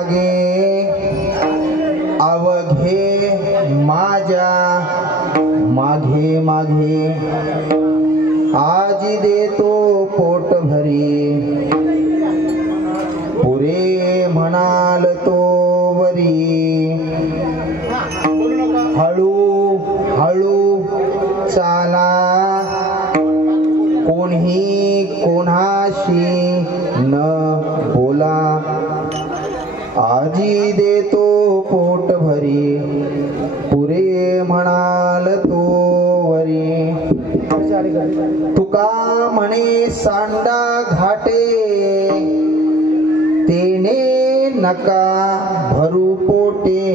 लागे अवघे माझ्या मागे मागे आजी देतो पोट भरी पुरे म्हणाल तो वरी हळू हळू चाला कोणी कोणाशी न बोला आजी देतो पोट भरी पुरे म्हणाल तो वरी तुका म्हणे सांडा घाटे तेने नका भरू पोटे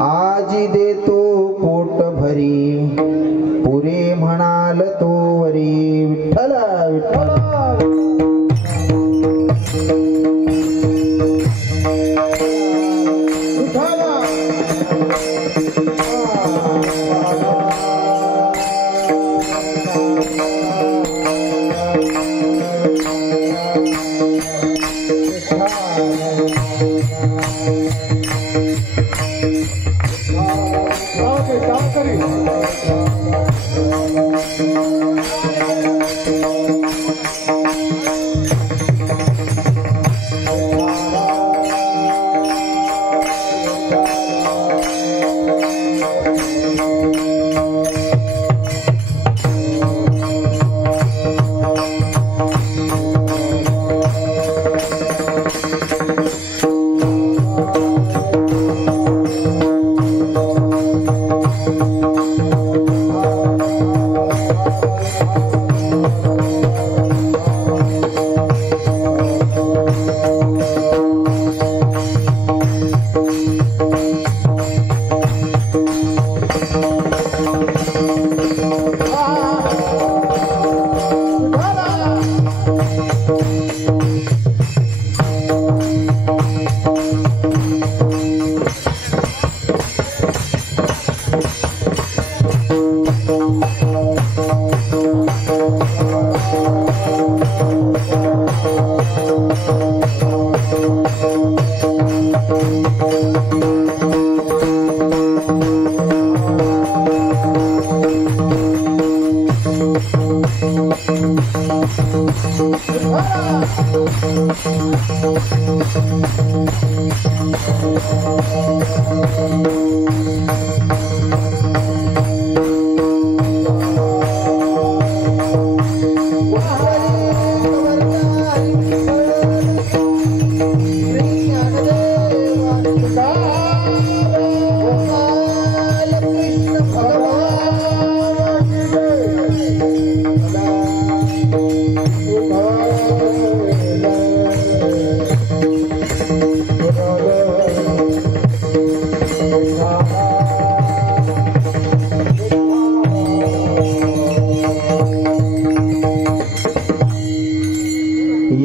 आजी देतो पोट भरी पुरे म्हणाल तो वरी विठ्ठल विठ्ठल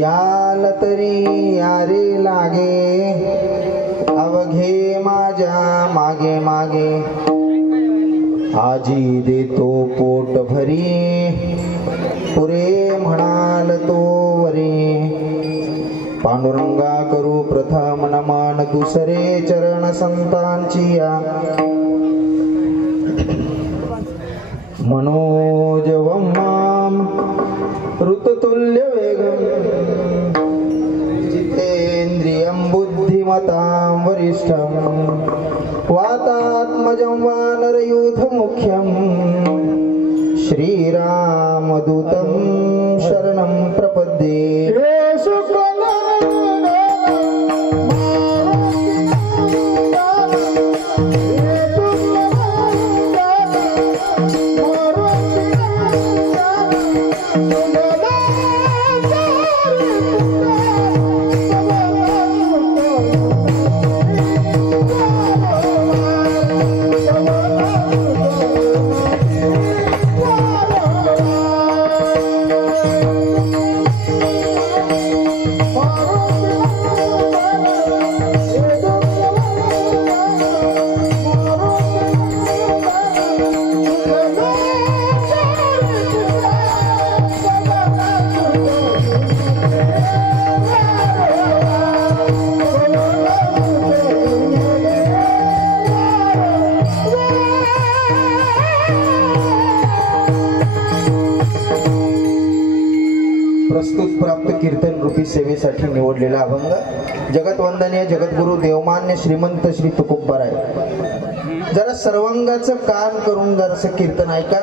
याल तरी यारे लागे अवघे माझ्या मागे मागे आजी देतो पोट भरी पुरे म्हणाल तो वरी पांडुरंगा करू प्रथम नमन दुसरे चरण संतांची या मनोजवं माम ऋतुतुल्य वेगम जितेन्द्रियं बुद्धिमतां वरिष्ठं वातात्मजं वानरयूथमुख्यं श्रीरामदूतं शरणं प्रपद्ये सेवेसाठी निवडलेला अभंग जगतवंदनीय जगद्गुरु देवमान्य श्रीमंत श्री तुकोबाराय. जरा सर्वांगाचं कान करून जरासं कीर्तन ऐका.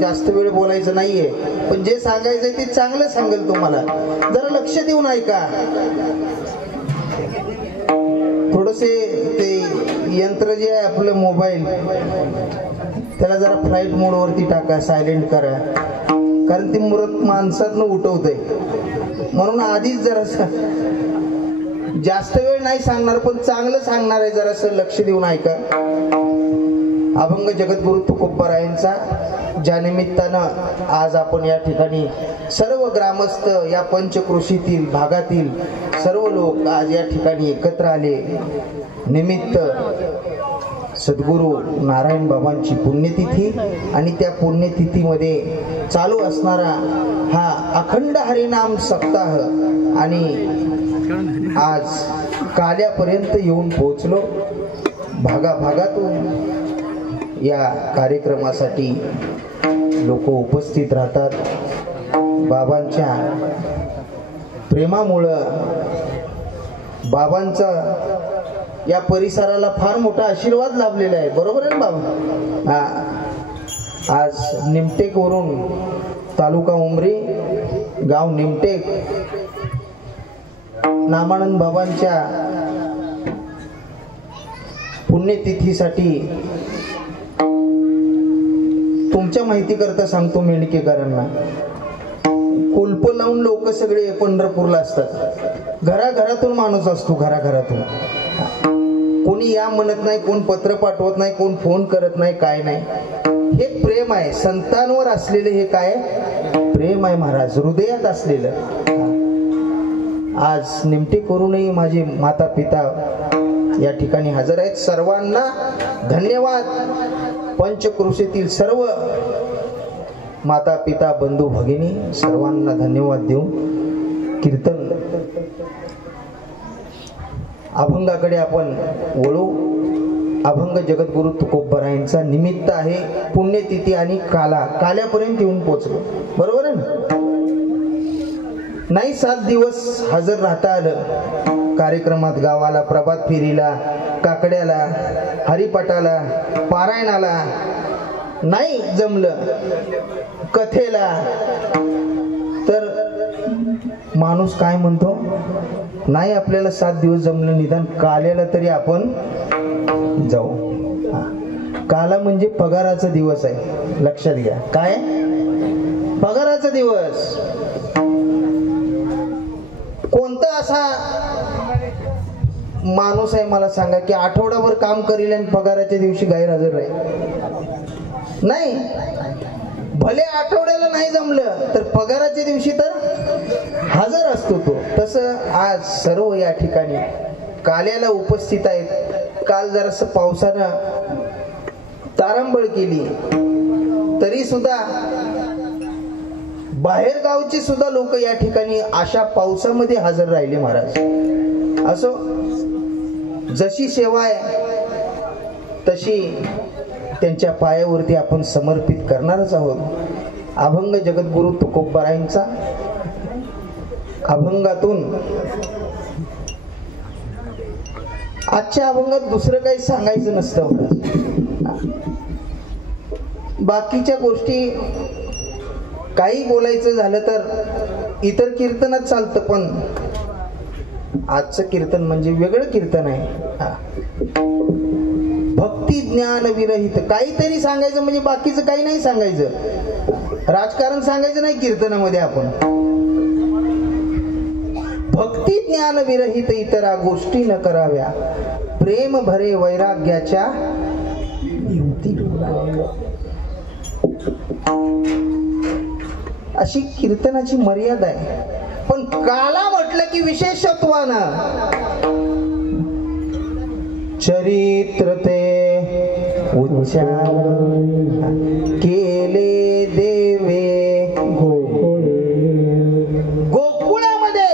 जास्त वेळ बोलायचं नाहीये, पण जे सांगायचंय ते चांगलं सांगेल तुम्हाला. जरा लक्ष देऊन ऐका. थोडसे ते यंत्र जे आहे आपलं मोबाईल, त्याला जरा फ्लाईट मोड वरती टाका, सायलेंट करा, कारण ती मृत माणसातनं उठवतंय. म्हणून आधीच जरासं जास्त वेळ नाही सांगणार, पण चांगलं सांगणार आहे. जरासं लक्ष देऊन ऐका. अभंग जगद्गुरु तुकोबारायांचा, ज्या निमित्तानं आज आपण या ठिकाणी सर्व ग्रामस्थ या पंचक्रोशीतील भागातील सर्व लोक आज या ठिकाणी एकत्र आले. निमित्त सद्गुरु नारायण बाबांची पुण्यतिथी आणि त्या पुण्यतिथीमध्ये चालू असणारा हा अखंड हरिनाम सप्ताह आणि आज काल्यापर्यंत येऊन पोहोचलो. भागाभागातून या कार्यक्रमासाठी लोक उपस्थित राहतात. बाबांच्या प्रेमामुळं बाबांचा या परिसराला फार मोठा आशीर्वाद लाभलेला आहे. बरोबर आहे ना बाबा? आज निमटेक वरून, तालुका उमरी, गाव निमटेक, नामानंद बाबांच्या पुण्यतिथीसाठी तुमच्या माहिती करता सांगतो मेंढकेकरांना, कुलप लावून लोक सगळे पंढरपूरला असतात. घराघरातून माणूस असतो, घराघरातून. कोणी या म्हणत नाही, कोण पत्र पाठवत नाही, कोण फोन करत नाही, काय नाही. हे प्रेम आहे संतांवर असलेले. हे काय प्रेम आहे महाराज, हृदयात असलेलं. आज निमटे करूनही माझे माता पिता या ठिकाणी हजर आहेत. सर्वांना धन्यवाद. पंचक्रोशीतील सर्व माता पिता बंधू भगिनी सर्वांना धन्यवाद देऊन कीर्तन अभंगाकडे आपण वळू. अभंग जगद्गुरु तुकोबारायांचा निमित्त आहे पुण्यतिथी आणि काल्यापर्यंत येऊन पोहोचलो. बरोबर आहे ना? नाही 7 दिवस हजर राहता आलं कार्यक्रमात, गावाला, प्रभात फेरीला, काकड्याला, हरिपाठाला, पारायणाला. नाही जमलं कथेला, तर माणूस काय म्हणतो, नाही आपल्याला 7 दिवस जमलं, निदान काल्याला तरी आपण जाऊ. काला म्हणजे पगाराचा दिवस आहे, लक्षात घ्या. काय पगाराचा दिवस? कोणता असा माणूस आहे मला सांगा की आठवडाभर काम करील आणि पगाराच्या दिवशी गैरहजर राहील? नाही. भले आठवड्याला नाही जमलं तर पगाराच्या दिवशी तर हजर असतो तो. तसं आज सर्व या ठिकाणी काल्याला उपस्थित आहेत. काल जरासं पावसानं तारांबळ केली, तरी सुद्धा बाहेर गावची सुद्धा लोक या ठिकाणी अशा पावसामध्ये हजर राहिले महाराज. असो, जशी सेवा आहे तशी त्यांच्या पायावरती आपण समर्पित करणारच आहोत. अभंग जगद्गुरु तुकोबारायांचा अभंगातून आजच्या अभंगात दुसरं काही सांगायचं नसतं. बाकीच्या गोष्टी काही बोलायचं झालं तर इतर कीर्तनात चालतं, पण आजचं कीर्तन म्हणजे वेगळं कीर्तन आहे. भक्ती ज्ञान विरहित काहीतरी सांगायचं, म्हणजे बाकीचं काही नाही सांगायचं. राजकारण सांगायचं नाही कीर्तनामध्ये. आपण भक्ती ज्ञान विरहित इतरा गोष्टी न कराव्या, प्रेम भरे वैराग्याच्या युक्ती. अशी कीर्तनाची मर्यादा आहे. पण काला म्हटलं की विशेषत्वानं चरित्र ते उच्चार केले देवे गोकुळामध्ये.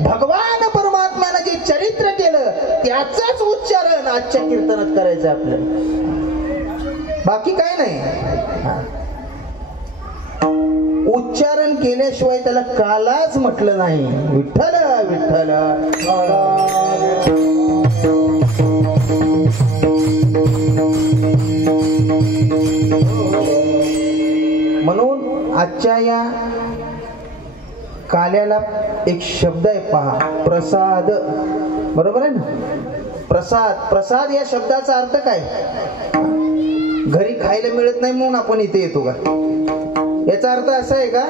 भगवान परमात्म्यानं जे चरित्र केलं त्याचाच उच्चारण आजच्या कीर्तनात करायचं आपल्याला, बाकी काय नाही. उच्चारण केल्याशिवाय त्याला कालाच म्हटलं नाही. विठ्ठल विठ्ठल. म्हणून आजच्या या काल्याला एक शब्द आहे पहा, प्रसाद. बरोबर आहे ना? प्रसाद. प्रसाद या शब्दाचा अर्थ काय? घरी खायला मिळत नाही म्हणून आपण इथे येतो का? याचा अर्थ असा आहे का?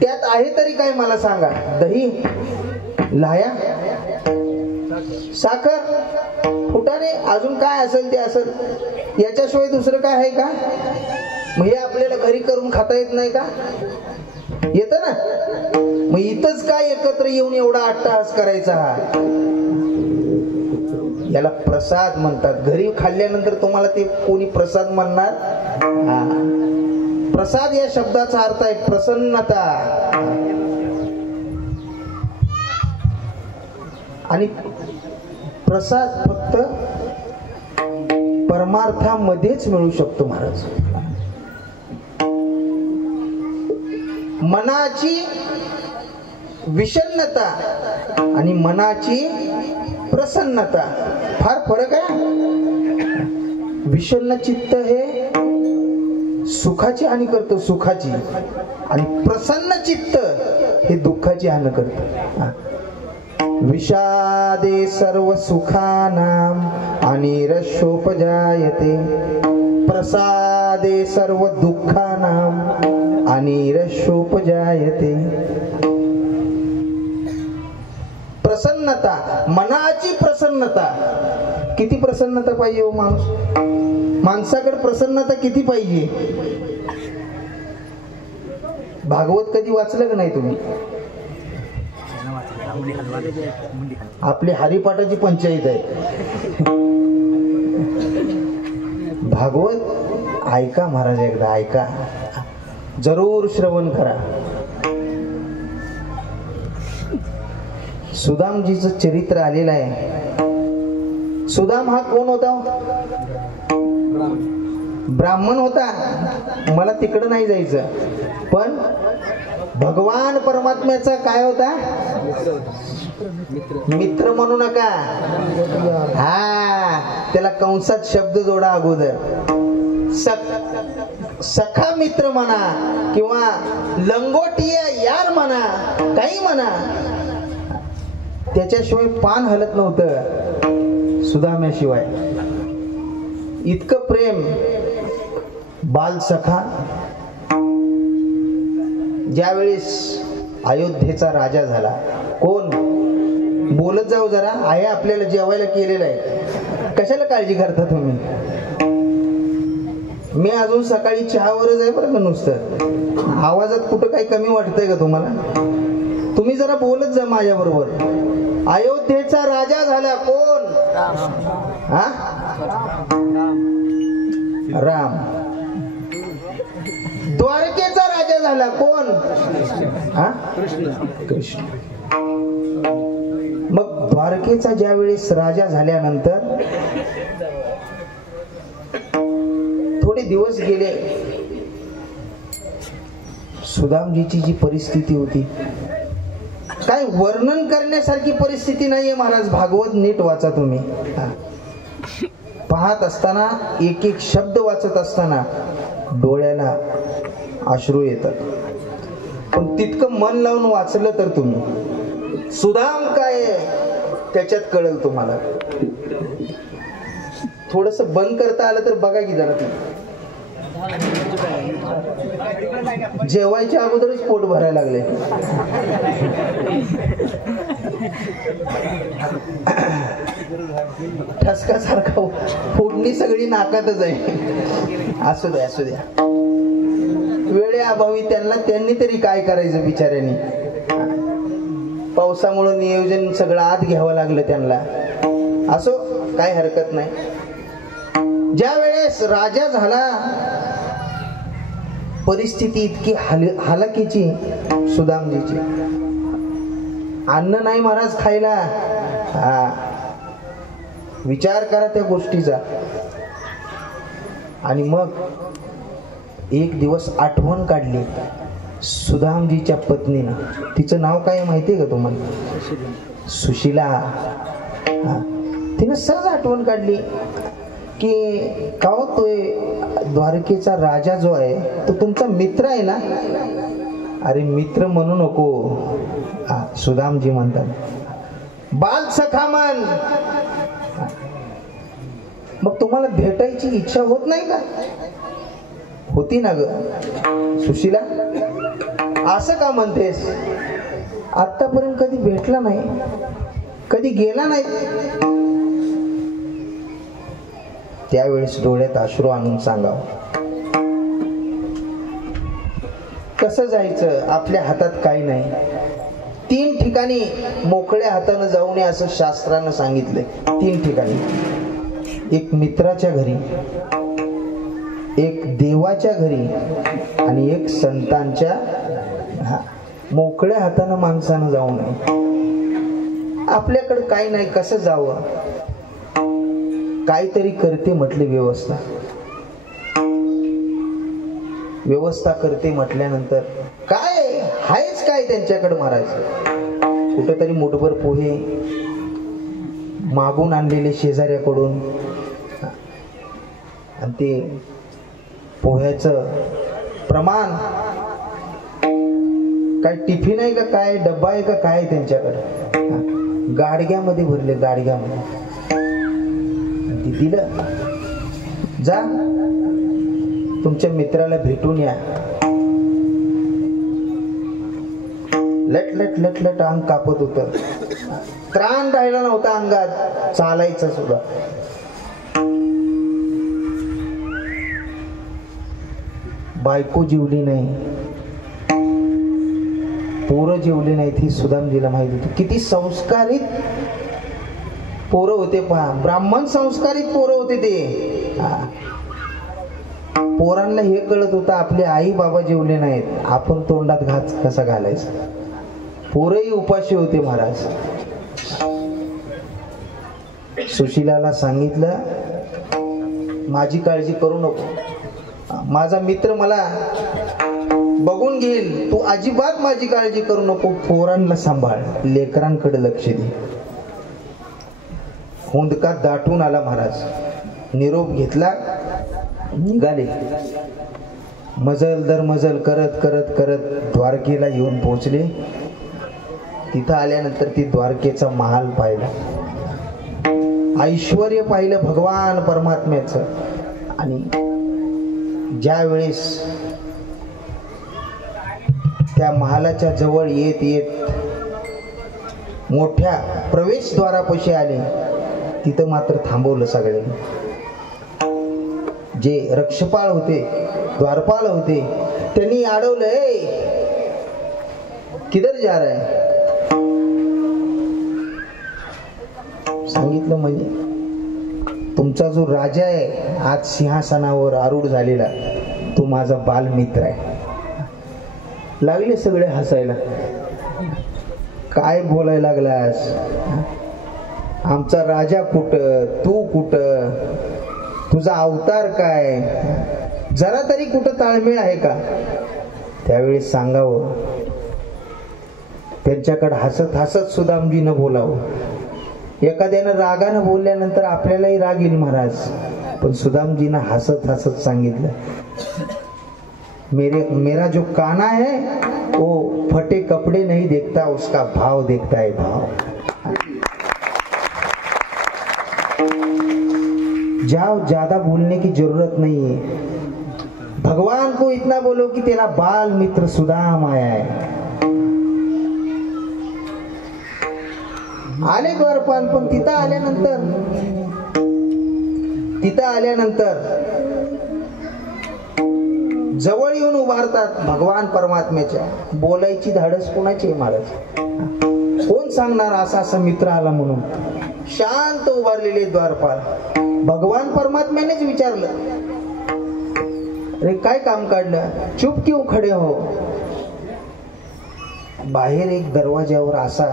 त्यात आहे तरी काय मला सांगा? दही, लाया, साखर, फुटाणे, अजून काय असेल ते असेल. याच्याशिवाय दुसरं काय आहे का? मग हे आपल्याला घरी करून खाता येत नाही का? येत ना. मग इथंच काय एकत्र येऊन एवढा अट्टहास करायचा? याला प्रसाद म्हणतात. घरी खाल्ल्यानंतर तुम्हाला ते कोणी प्रसाद म्हणणार? प्रसाद या शब्दाचा अर्थ आहे प्रसन्नता. आणि प्रसाद फक्त परमार्थामध्येच मिळू शकतो महाराज. मनाची विषण्णता आणि मनाची प्रसन्नता फार फरक आहे. विषण्ण चित्त हे सुखाची हानी करतो, सुखाची. आणि प्रसन्न चित्त हे दुःखाची हानी करतो. विषादे सर्व सुखानाम अनिरशोपजायते, प्रसादे सर्व दुःखानाम अनिरशोपजायते. प्रसन्नता, मनाची प्रसन्नता. किती प्रसन्नता पाहिजे हो माणूस? माणसाकडे प्रसन्नता किती पाहिजे? भागवत कधी वाचलं का नाही तुम्ही? आपली हरिपाठाची पंचायत आहे. भागवत ऐका महाराज, एकदा ऐका, जरूर श्रवण करा. सुदामजीचं चरित्र आलेलं आहे. सुदाम हा कोण होता? ब्राह्मण होता. मला तिकडं नाही जायचं, पण भगवान परमात्म्याचा काय होता? मित्र म्हणू नका. त्याला कंसात शब्द जोडा अगोदर. सखा मित्र म्हणा किंवा लंगोटिया यार म्हणा, काही म्हणा, त्याच्याशिवाय पान हलत नव्हतं सुदाम्याशिवाय. इतकं प्रेम. बाल सखा. ज्यावेळेस अयोध्येचा राजा झाला, कोण? बोलत जाऊ जरा. आहे आपल्याला जेवायला केलेलं आहे, कशाला काळजी करता तुम्ही? मी अजून सकाळी चहावरच आहे बरं का. नुसतं आवाजात कुठं काही कमी वाटतंय का तुम्हाला? तुम्ही जरा बोलत जा माझ्या बरोबर. अयोध्येचा राजा झाला कोण? राम. द्वारकेचा राजा झाला कोण? कृष्ण. मग द्वारकेचा ज्या वेळेस राजा झाल्यानंतर थोडे दिवस गेले. सुदामजीची जी परिस्थिती होती, काय वर्णन करण्यासारखी परिस्थिती नाहीये महाराज. भागवत नीट वाचा तुम्ही. पाहत असताना, एक एक शब्द वाचत असताना डोळ्याला अश्रू येतात. पण तितकं मन लावून वाचलं तर तुम्ही सुदाम काय त्याच्यात कळेल तुम्हाला. थोडस बंद करता आलं तर बघा की जरा. जेवायच्या अगोदरच पोट भरायला लागले. ठसकासारखा फोडणी सगळी नाकातच आहे. असू द्या, असू द्या. वेळेअभावी त्यांनी तरी काय करायचं बिचाऱ्यांनी. पावसामुळे नियोजन सगळं आत घ्यावं लागलं त्यांना. असो, काय हरकत नाही. ज्या वेळेस राजा झाला, परिस्थिती इतकी हालाकीची सुदामजीची. अन्न नाही महाराज खायला. विचार करा त्या गोष्टीचा. आणि मग एक दिवस आठवण काढली सुदामजीच्या पत्नीनं. तिचं नाव काय माहिती आहे का तुम्हाला? सुशीला. तिनं सहज आठवण काढली की का होतोय द्वारकेचा राजा जो आहे तो तुमचा मित्र आहे ना? अरे मित्र म्हणू नको, सुदामजी म्हणतात बाल सखा म्हण. मग तुम्हाला भेटायची इच्छा होत नाही का? होती ना ग सुशीला. असं का म्हणतेस? आतापर्यंत कधी भेटला नाही, कधी गेला नाही. त्यावेळेस डोळ्यात अश्रू आणून सांगावं. कसं जायचं? आपल्या हातात काही नाही. 3 ठिकाणी मोकळ्या हातानं जाऊ नये असं शास्त्रानं सांगितलंय. 3 ठिकाणी, एक मित्राच्या घरी, एक देवाच्या घरी आणि एक संतांच्या. मोकळ्या हातानं माणसानं जाऊ नये. आपल्याकडे काही नाही, कसं जावं? काहीतरी करते म्हटले व्यवस्था. व्यवस्था करते म्हटल्यानंतर काय हायच काय त्यांच्याकडे मारायचं? कुठेतरी मुठभर पोहे मागून आणलेले शेजाऱ्याकडून, आणि ते पोह्याचं प्रमाण काय टिफिन आहे का काय, डब्बा आहे का काय त्यांच्याकडे, गाडग्यामध्ये भरले, गाडग्यामध्ये. ती दिलं. जा तुमच्या मित्राला भेटून या. लट लट लट लट अंग कापत होत. त्राण राहिला नव्हता अंगात, चालायचं सुद्धा. बायको जेवली नाही, पोरं जेवली नाहीत, ही सुदामजीला माहित होती. किती संस्कारित पोरं होते पहा, ब्राह्मण संस्कारित पोरं होते ते. पोरांना हे कळत होतं आपले आई बाबा जेवले नाहीत, आपण तोंडात घास कसा घालायचा. पोरही उपाशी होते महाराज. सुशीलाला सांगितलं माझी काळजी करू नको, माझा मित्र मला बघून घेईल, तू अजिबात माझी काळजी करू नको. पोरांना सांभाळ, लेकरांकडे लक्ष दे. हुंदका दाटून आला महाराज. निरोप घेतला, निघाले. मजल दर मजल करत करत करत द्वारकेला येऊन पोहोचले. तिथं आल्यानंतर ती द्वारकेचा महाल पाहिला, ऐश्वर्य पाहिलं भगवान परमात्म्याचं. आणि ज्या वेळेस त्या महालाच्या जवळ येत येत मोठ्या प्रवेशद्वारापाशी आले, तिथं मात्र थांबवलं सगळ्यांनी. जे रक्षपाल होते, द्वारपाल होते, त्यांनी अडवलं, किधर जा रहा है? सांगितलं म्हणजे तुमचा जो राजा आहे आज सिंहासनावर आरूढ झालेला, तो माझा बालमित्र आहे. लागले सगळे हसायला. काय बोलायला लागलास? आमचा राजा कुठं, तू कुठं, तुझा अवतार काय, जरा तरी कुठं ताळमेळ आहे का? त्यावेळी सांगावं. त्यांच्याकडे हसत हसत सुदामजीनं बोलावं. एखाद्यानं रागानं बोलल्यानंतर आपल्यालाही राग येईल महाराज, पण सुदामजीनं हसत हसत सांगितलं, मेरा जो काना है वो फटे कपडे नहीं देखता, उसका भाव देखता है, भाव. जाओ, ज्यादा बोलने की जरूरत नहीं है. भगवान को इतना बोलो कि तेरा बाल मित्र सुदाम आया है. आले द्वारपाल, पण तिथं आल्यानंतर जवळ येऊन उभारतात भगवान परमात्म्याच्या. बोलायची धाडस कोणाची आहे महाराज? कोण सांगणार असा असा मित्र आला म्हणून? शांत उभारलेले द्वारपाल. भगवान परमात्म्यानेच विचारलं, अरे काय काम काढलं, चुप क्यों खडे हो? बाहेर एक दरवाज्यावर असा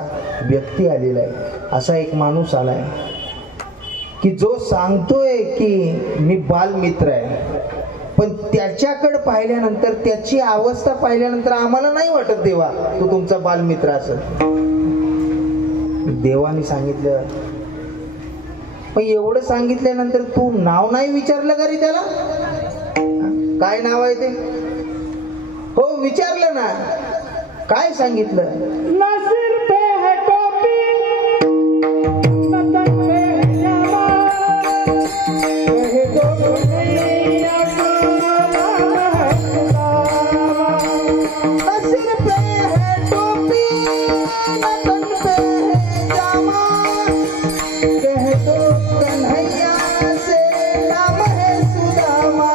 व्यक्ती आलेला आहे, असा एक माणूस आलाय की जो सांगतोय की मी बालमित्र आहे. पण त्याच्याकडे पाहिल्यानंतर, त्याची अवस्था पाहिल्यानंतर आम्हाला नाही वाटत देवा तो तुमचा बालमित्र असेल. देवाने सांगितलं, पण एवढं सांगितल्यानंतर तू नाव नाही विचारलं का रे त्याला? काय नाव आहे ते? हो विचारलं ना. काय सांगितलं? नसीर पे है टोपी, नतन पे है जामा, कहे तो नहीं नसीर पे है टोपी, नतन पे है जामा, कह दो कन्हैया से नाम है सुदामा.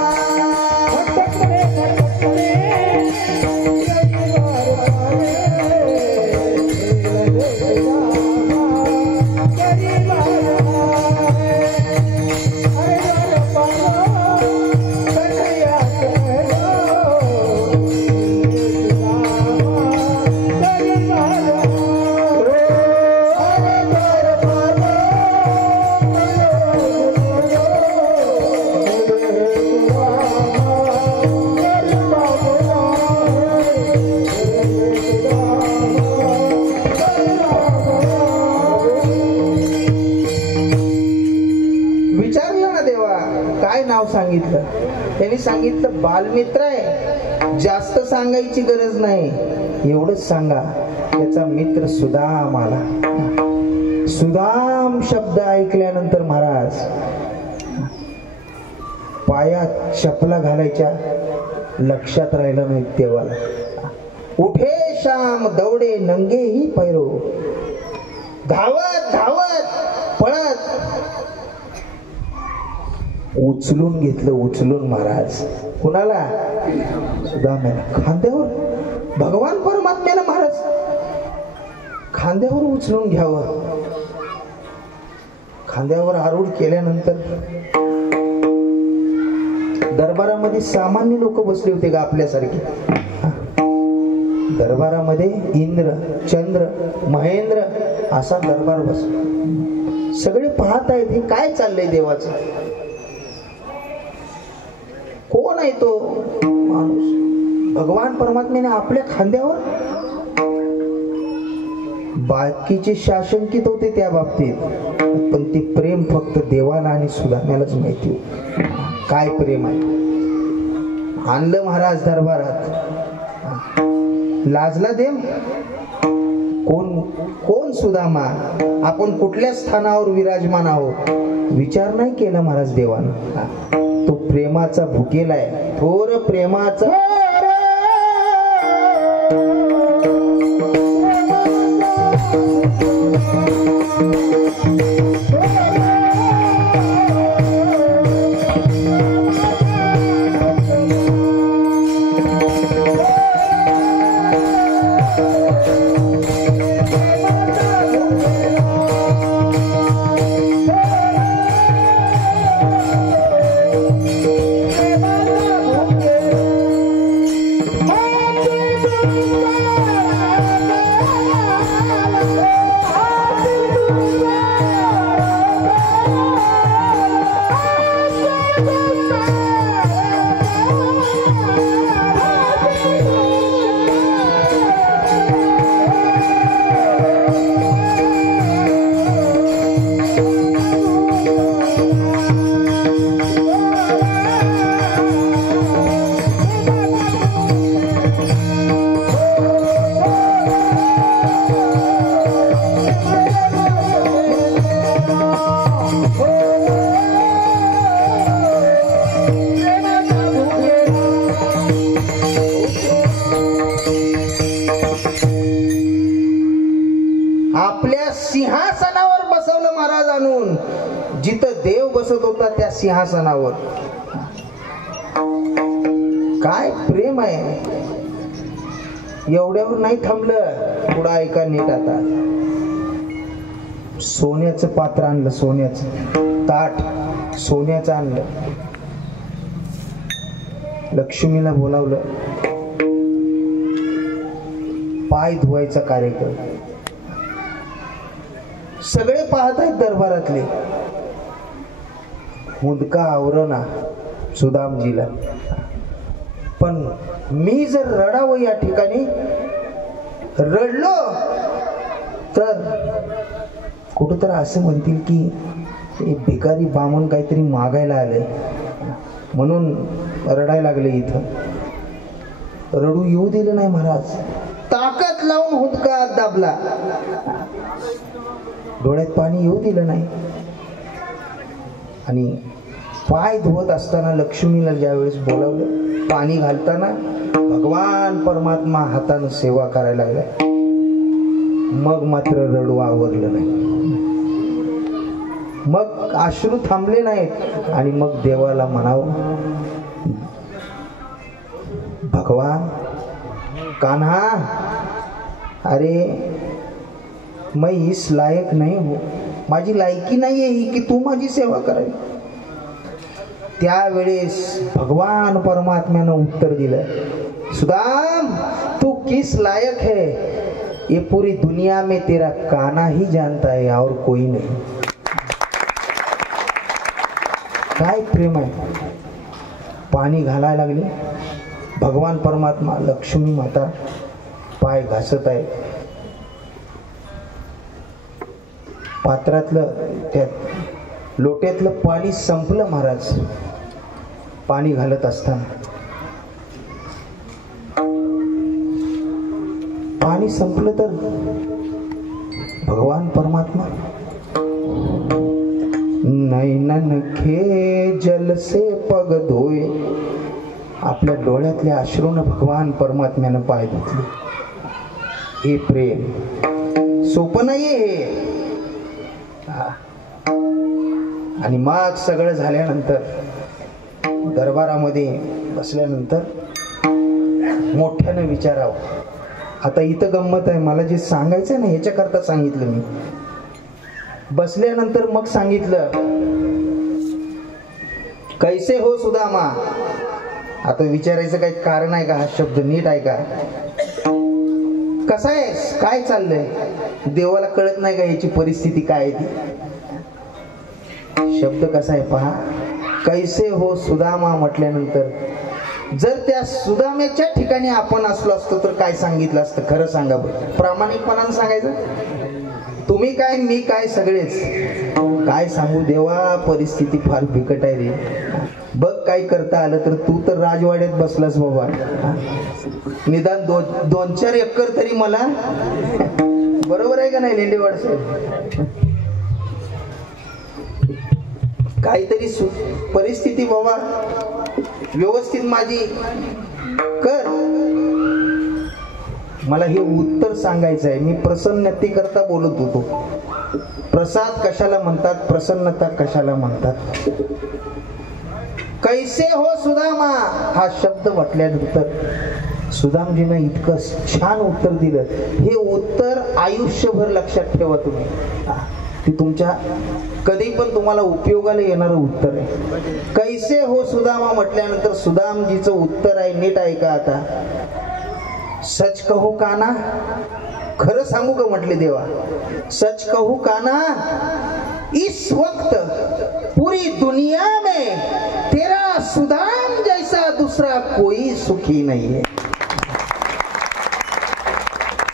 सांगितलं त्यांनी सांगितलं बालमित्र आहे, जास्त सांगायची गरज नाही, एवढंच सांगा त्याचा मित्र सुदाम आला. सुदाम शब्द ऐकल्यानंतर महाराज पायात चपला घालायच्या लक्षात राहिलं नाही देवाला. उठे शाम दौडे नंगे ही पैरो, धावत धावत पळत उचलून घेतलं, उचलून महाराज. कुणाला? सुदाम्याला. खांद्यावर भगवान परमात्म्याला महाराज खांद्यावर उचलून घ्यावं. खांद्यावर आरूढ केल्यानंतर दरबारामध्ये सामान्य लोक बसले होते का आपल्यासारखे? दरबारामध्ये इंद्र चंद्र महेंद्र असा दरबार बसला. सगळे पाहत आहेत हे काय चाललंय देवाचं. कोण आहे तो माणूस? भगवान परमात्म्याने आपल्या खांद्यावर. बाकीचे शासनकीत होते त्या बाबतीत, पण ते प्रेम फक्त देवाला आणि सुदाम्यालाच माहिती होते. काय प्रेम आहे. आणलं महाराज दरबारात. लाजला देव. कोण कोण सुदामा, आपण कुठल्या स्थानावर विराजमान आहोत विचार नाही केला महाराज देवानं. तो प्रेमाचा भुकेला आहे, थोर प्रेमाचा. सिंहासनावर बसवलं महाराज आणून, जिथं देव बसत होता त्या सिंहासनावर. काय प्रेम आहे. एवढ्यावर नाही थांबलं, पुढं ऐका नीट. आता सोन्याचं पात्र आणलं, सोन्याचं ताट सोन्याचं आणलं. लक्ष्मीला बोलावलं. पाय धुवायचा कार्यक्रम. सगळे पाहत आहेत दरबारातले. मुदका आवरणा सुदामजीला. पण मी जर रडावं या ठिकाणी रडलो तर कुठंतरी असं म्हणतील की हे भिकारी बामण काहीतरी मागायला आलंय म्हणून रडायला लागले. इथं रडू येऊ दिलं नाही महाराज. ताकद लावून हुंदका दाबला, डोळ्यात पाणी येऊ दिलं नाही. आणि पाय धुवत असताना लक्ष्मीला ज्यावेळेस बोलावलं, पाणी घालताना भगवान परमात्मा हातानं सेवा करायला लागला. मग मात्र रडू आवरलं नाही. मग अश्रू थांबले नाहीत. आणि मग देवाला म्हणावं, भगवान कान्हा, अरे मैं इस लायक नहीं हूं, माझी लायकी नाही आहे ही की तू माझी सेवा करावी. त्यावेळेस भगवान परमात्म्यानं उत्तर दिलं, सुदाम तू किस लायक है ये पूरी दुनिया में तेरा कान्हा ही जानता है और कोई नहीं. काय प्रेम आहे. पाणी घालायला लागले. भगवान परमात्मा, लक्ष्मी माता पाय घासत आहे. पात्रातलं त्या लोट्यातलं पाणी संपलं महाराज. पाणी घालत असताना पाणी संपलं तर भगवान परमात्मा नैनन के जल से पग धोए, आपल्या डोळ्यातल्या अश्रूनं भगवान परमात्म्यानं पाय धुतले. हे प्रेम सोपं नाहीये हे. आणि मग सगळं झाल्यानंतर दरबारामध्ये बसल्यानंतर मोठ्यानं विचारावं. आता इथं गंमत आहे, मला जे सांगायचं ना ह्याच्याकरता सांगितलं मी. बसल्यानंतर मग सांगितलं, कैसे हो सुदामा. आता विचारायचं काही कारण आहे का? हा शब्द नीट आहे का? कसा आहेस, काय चाललंय? देवाला कळत नाही का याची परिस्थिती काय आहे ती? शब्द कसा आहे पहा. कैसे हो सुदामा म्हटल्यानंतर जर त्या सुदामेच्या ठिकाणी आपण असलो असतो तर काय सांगितलं असतं? खरं सांगा बरं, प्रामाणिकपणानं सांगायचं. तुम्ही काय, मी काय, सगळेच. काय सांगू देवा, परिस्थिती फार बिकट आहे रे. बघ काय करता आलं तर. तू तर राजवाड्यात बसलास बाबा. निदान 2-4 एकर तरी मला, बरोबर आहे का नाही लेंडेवाड साहेब? काहीतरी परिस्थिती बाबा व्यवस्थित माझी कर. मला हे उत्तर सांगायचं आहे. मी प्रसन्नतेकरता बोलत होतो. प्रसाद कशाला म्हणतात, प्रसन्नता कशाला म्हणतात? कैसे हो सुदामा हा शब्द म्हटल्यानंतर सुदामजीनं इतकं छान उत्तर दिलं. हे उत्तर आयुष्यभर लक्षात ठेवा तुम्ही. ते तुमच्या कधी पण तुम्हाला उपयोगाला येणारं उत्तर आहे. कैसे हो सुदामा म्हटल्यानंतर सुदामजीचं उत्तर आहे. नीट ऐका आता. सच कहू काना, खरं सांगू का म्हटले देवा. सच कहू काना, इस वक्त पूरी दुनिया में तेरा सुदाम जैसा दूसरा कोई सुखी नहीं है.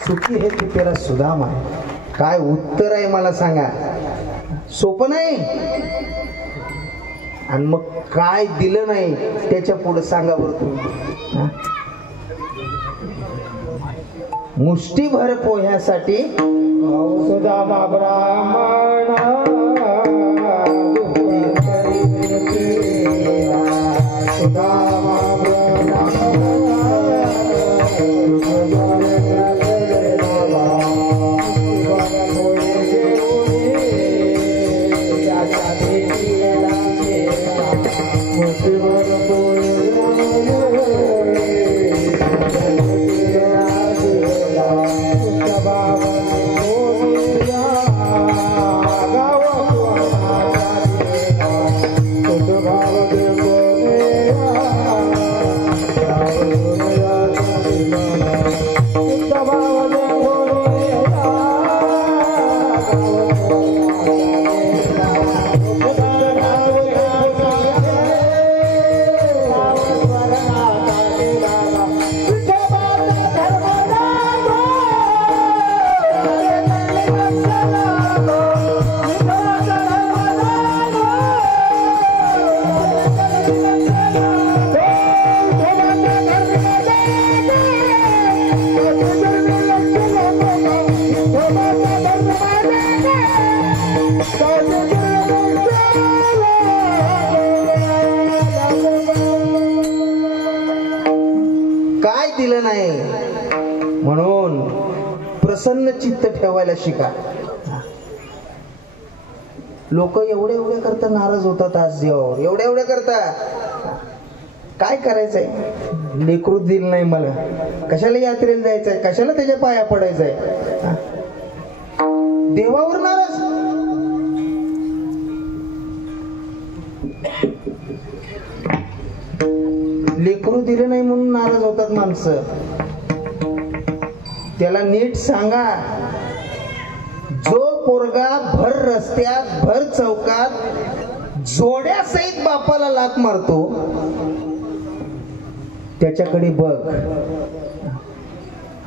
सुखी है की तेरा सुदाम आहे. काय उत्तर आहे मला सांगा. सोपं नाही. आणि मग काय दिलं नाही त्याच्या पुढे सांगा बरं तुम्ही. मुष्टीभर पोह्यासाठी सुदामा ब्राह्मण सुदामा प्रसन्न चित्त ठेवायला शिका. लोक एवढे करता नाराज होतात आज देवावर, एवढे करता. काय करायचंय? लेकरू दिलं नाही मला, कशाला यात्रेला जायचंय, कशाला त्याच्या पाया पडायचंय? देवावर नाराज. लेकरू दिलं नाही म्हणून नाराज होतात माणसं. त्याला नीट सांगा, जो पोरगा भर रस्त्यात भर चौकात जोड्या सहित बापाला लाथ मारतो त्याच्याकडे बघ,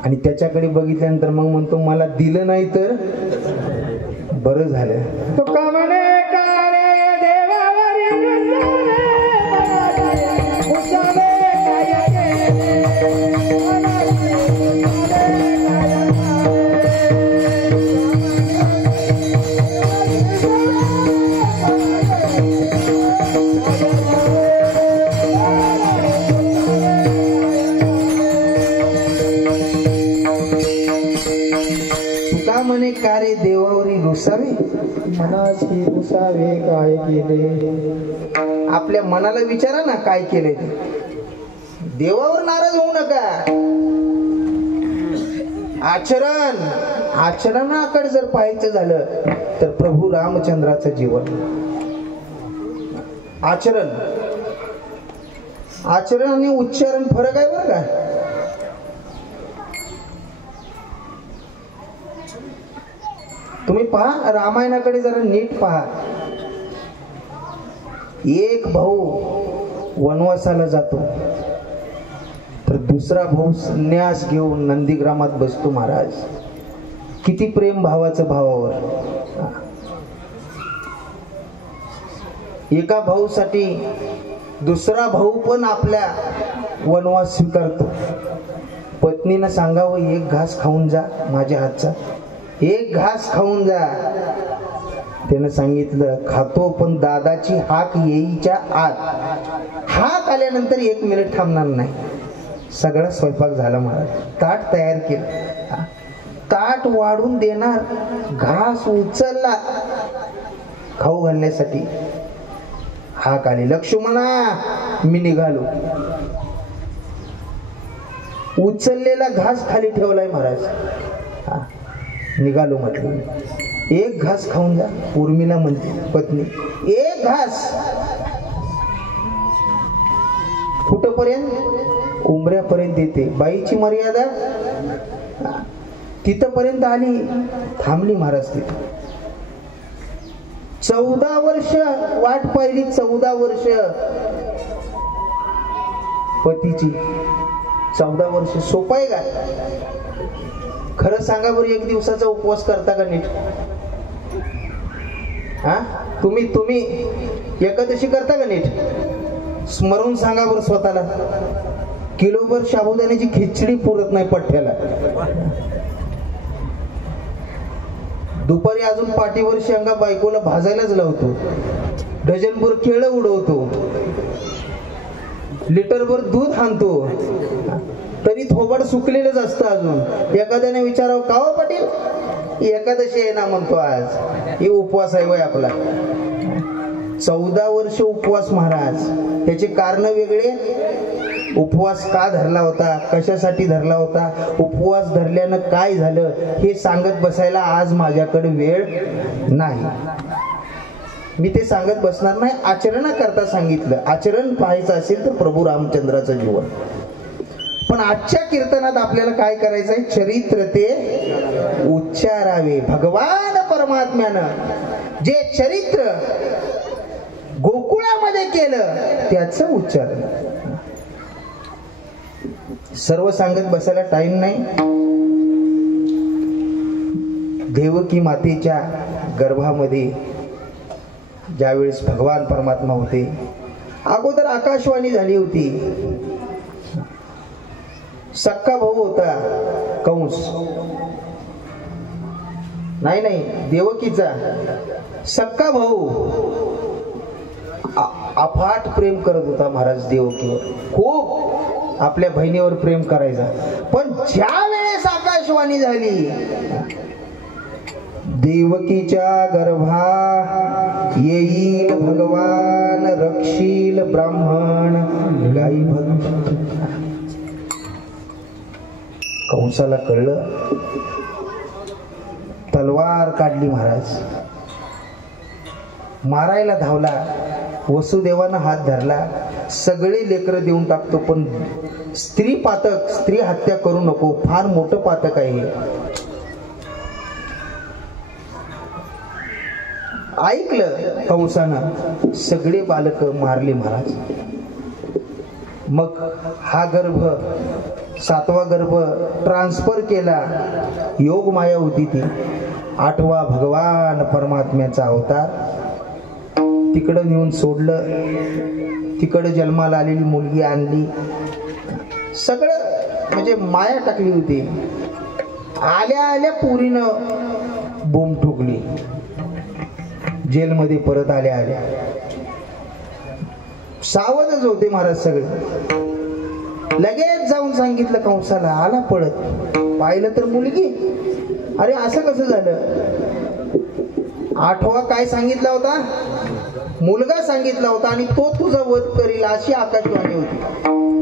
आणि त्याच्याकडे बघितल्यानंतर मग म्हणतो मला दिलं नाही तर बरं झालं. तो का म्हणे का रे देवावरी म्हणे का रे देवावरी रुसावे, मनाशी रुसावे काय केले. आपल्या मनाला विचारा ना काय केले. देवावर नाराज होऊ नका. आचरणाकडे जर पाहायचं झालं तर प्रभू रामचंद्राचं जीवन. आचरण आणि उच्चारण फरक आहे बरं का. तुम्ही पहा, रामायणाकडे जरा नीट पहा. एक भाऊ वनवासाला जातो तर दुसरा भाऊ संन्यास घेऊन नंदीग्रामात बसतो. महाराज, किती प्रेम भावाचं भावावर. एका भाऊसाठी दुसरा भाऊ पण आपल्या वनवास स्वीकारतो. पत्नीनं सांगावं, एक घास खाऊन जा माझ्या हातचा, एक घास खाऊन जा. त्यानं सांगितलं, खातो पण दादाची हाक येईच्या आत. हाक आल्यानंतर 1 मिनिट थांबणार नाही. सगळा स्वयंपाक झाला महाराज. ताट तयार केलं, ताट वाढून देणार, घास उचलला खाऊ घालण्यासाठी. हाक आली, लक्ष्मणा मी निघालो. उचललेला घास खाली ठेवलाय महाराज. निघालो म्हटलं. एक घास खाऊन जा. उर्मिला म्हणते पत्नी, एक घास. कुठपर्यंत? उमऱ्यापर्यंत येते. बाईची मर्यादा तिथपर्यंत आली. थांबली महाराज तिथे. 14 वर्ष वाट पाहिली. 14 वर्ष पतीची. 14 वर्ष सोपं आहे का? खरं सांगा बरं, 1 दिवसाचा उपवास करता का नीट? तुम्ही एकादशी करता का नीट? स्मरून सांगा बरं स्वतःला. किलोभर साबुदाण्याची खिचडी पुरत नाही पठ्ठ्याला. दुपारी अजून पाठीवर शेंगा बायकोला भाजायलाच लावतो. डझनभर केळं उडवतो. लिटरभर दूध आणतो. तरी थोबाड सुकलेलंच असतं अजून. एखाद्याने विचारावं, का हो पाटील एकादशी आहे ना म्हणतो आज. हे उपवास आहे वय आपला. 14 वर्ष उपवास महाराज. त्याचे कारण वेगळे. उपवास का धरला होता, कशासाठी धरला होता, उपवास धरल्यानं काय झालं हे सांगत बसायला आज माझ्याकडे वेळ नाही. मी ते सांगत बसणार नाही. आचरणाकरता सांगितलं. आचरण पाहायचं असेल तर प्रभू रामचंद्राचं जीवन. पण आजच्या कीर्तनात आपल्याला काय करायचंय? चरित्र ते उच्चारावे. भगवान परमात्म्यानं जे चरित्र गोकुळामध्ये केलं त्याचं उच्चारण. सर्व सांगत बसायला टाइम नाही. देवकी मातेच्या गर्भामध्ये ज्यावेळेस भगवान परमात्मा होते, अगोदर आकाशवाणी झाली होती. सक्का भाऊ होता कंस. नाही देवकीचा सक्का भाऊ अफाट प्रेम करत होता महाराज देवकीवर. खूप आपल्या बहिणीवर प्रेम करायचा. पण ज्या वेळेस आकाश आकाशवाणी झाली, देवकीच्या गर्भा येईल भगवान, रक्षील ब्राह्मण गाई भग. कंसाला कळलं, तलवार काढली महाराज, मारायला धावला. वसुदेवानं हात धरला, सगळे लेकरं देऊन टाकतो पण स्त्री पातक, स्त्री हत्या करू नको, फार मोठं पातक आहे. ऐकलं कंसानं, सगळे बालक मारले महाराज. मग हा गर्भ, 7वा गर्भ ट्रान्सफर केला. योग माया होती ती, 8वा भगवान परमात्म्याचा अवतार. तिकडं नेऊन सोडलं, तिकडं जन्माला आलेली मुलगी आणली. सगळं म्हणजे माया टाकली होती. आल्या आल्या पुरीनं बोंब ठोकली. जेलमध्ये परत आल्या आल्या सावधच होते महाराज सगळे. लगेच जाऊन सांगितलं कंसाला. आला पळत, पाहिलं तर मुलगी. अरे असं कसं झालं? 8वा काय सांगितला होता? मुलगा सांगितला होता आणि तो तुझा वध करील अशी आकाशवाणी होती.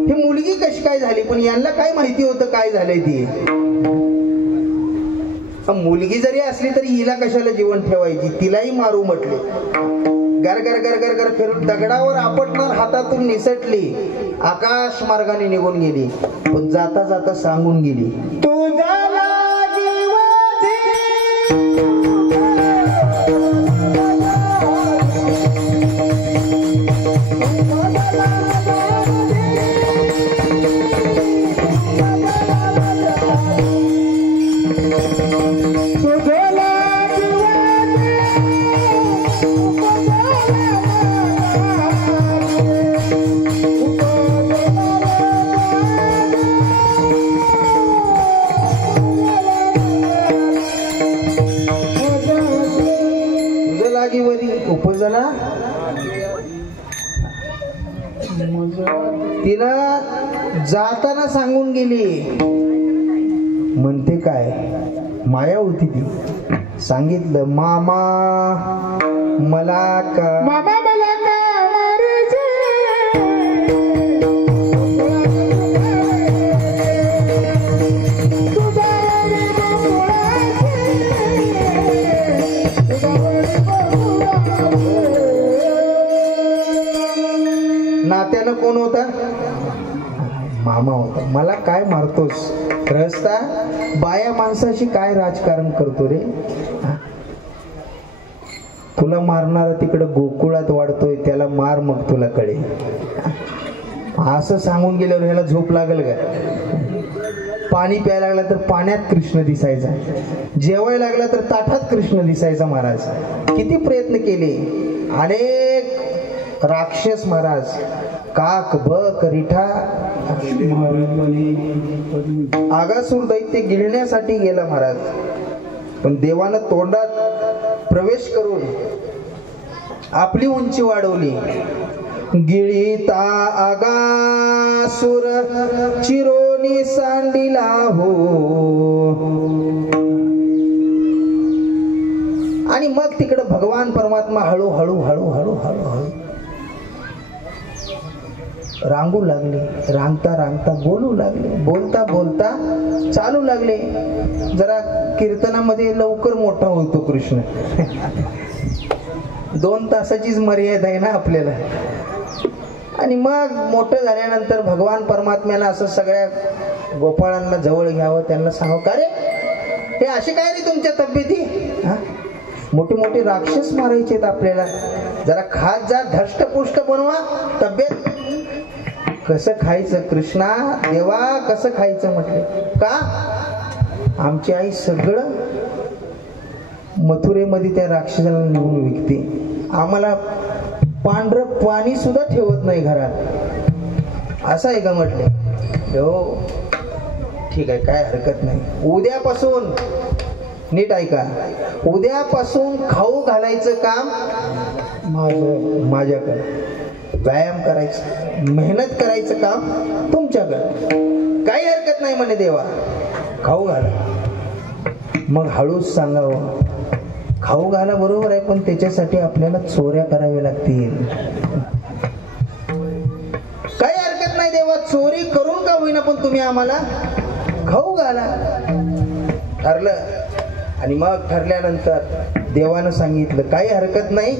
ही मुलगी कशी काय झाली? पण यांना काय माहिती होतं काय झालंय ती? मुलगी जरी असली तरी हिला कशाला जीवन ठेवायची? तिलाही मारू म्हटले. गर गर गर गर गर फिरून दगडावर आपटणार हातातून निसटली, आकाश मार्गाने निघून गेली. पण जाता जाता सांगून गेली, तुझा उपजला. तिला जाताना सांगून गेली. म्हणते काय? माया होती ती. सांगितलं, मामा मला का नात्यानं कोण होता? मामा होता. मला काय मारतोस? रस्ता बाया माणसाशी काय राजकारण करतो रे? तुला मारणारा तिकडं गोकुळात वाढतोय, त्याला मार मग तुला कळेल. असं सांगून गेल्यावर ह्याला झोप लागल का? पाणी प्यायला लागला तर पाण्यात कृष्ण दिसायचा, जेवायला लागला तर ताटात कृष्ण दिसायचा. महाराज किती प्रयत्न केले, अनेक राक्षस महाराज, काक बक रिठा, आगासूर दैत्य गिळण्यासाठी गेला महाराज. पण देवानं तोंडात प्रवेश करून आपली उंची वाढवली. गिळीता आगासूर चिरोनी सांडिला हो. आणि मग तिकडे भगवान परमात्मा हळूहळू हळूहळू हळूहळू रांगू लागले. रांगता रांगता बोलू लागले. बोलता बोलता चालू लागले. जरा कीर्तनामध्ये लवकर मोठा होतो कृष्ण. 2 तासाचीच मर्यादा आहे ना आपल्याला. आणि मग मोठं झाल्यानंतर भगवान परमात्म्याला असं सगळ्या गोपाळांना जवळ घ्यावं, त्यांना सांगावं, का रे हे असे काय रे तुमच्या तब्येती? मोठे मोठे राक्षस मारायचे आपल्याला, जरा खात जा, धष्टपुष्ट बनवा तब्येत. कसं खायचं कृष्णा देवा, कसं खायचं म्हटले. का? आमची आई सगळं मथुरेमध्ये त्या राक्षसाला नेऊन विकते. आम्हाला पांढरं पाणी सुद्धा ठेवत नाही घरात. असं आहे का म्हटले. हो ठीक आहे, काय हरकत नाही. उद्यापासून नीट ऐका, उद्यापासून खाऊ घालायचं काम माझ्याकडे, व्यायाम करायचं, मेहनत करायचं काम तुमच्याकडे. काही हरकत नाही म्हणे देवा, खाऊ घाला. मग हळूच सांगावं. खाऊ घाला बरोबर आहे, पण त्याच्यासाठी आपल्याला चोऱ्या कराव्या लागतील. काही हरकत नाही देवा, चोरी करून का होईना पण तुम्ही आम्हाला खाऊ घाला. ठरलं. आणि मग ठरल्यानंतर देवानं सांगितलं काही हरकत नाही,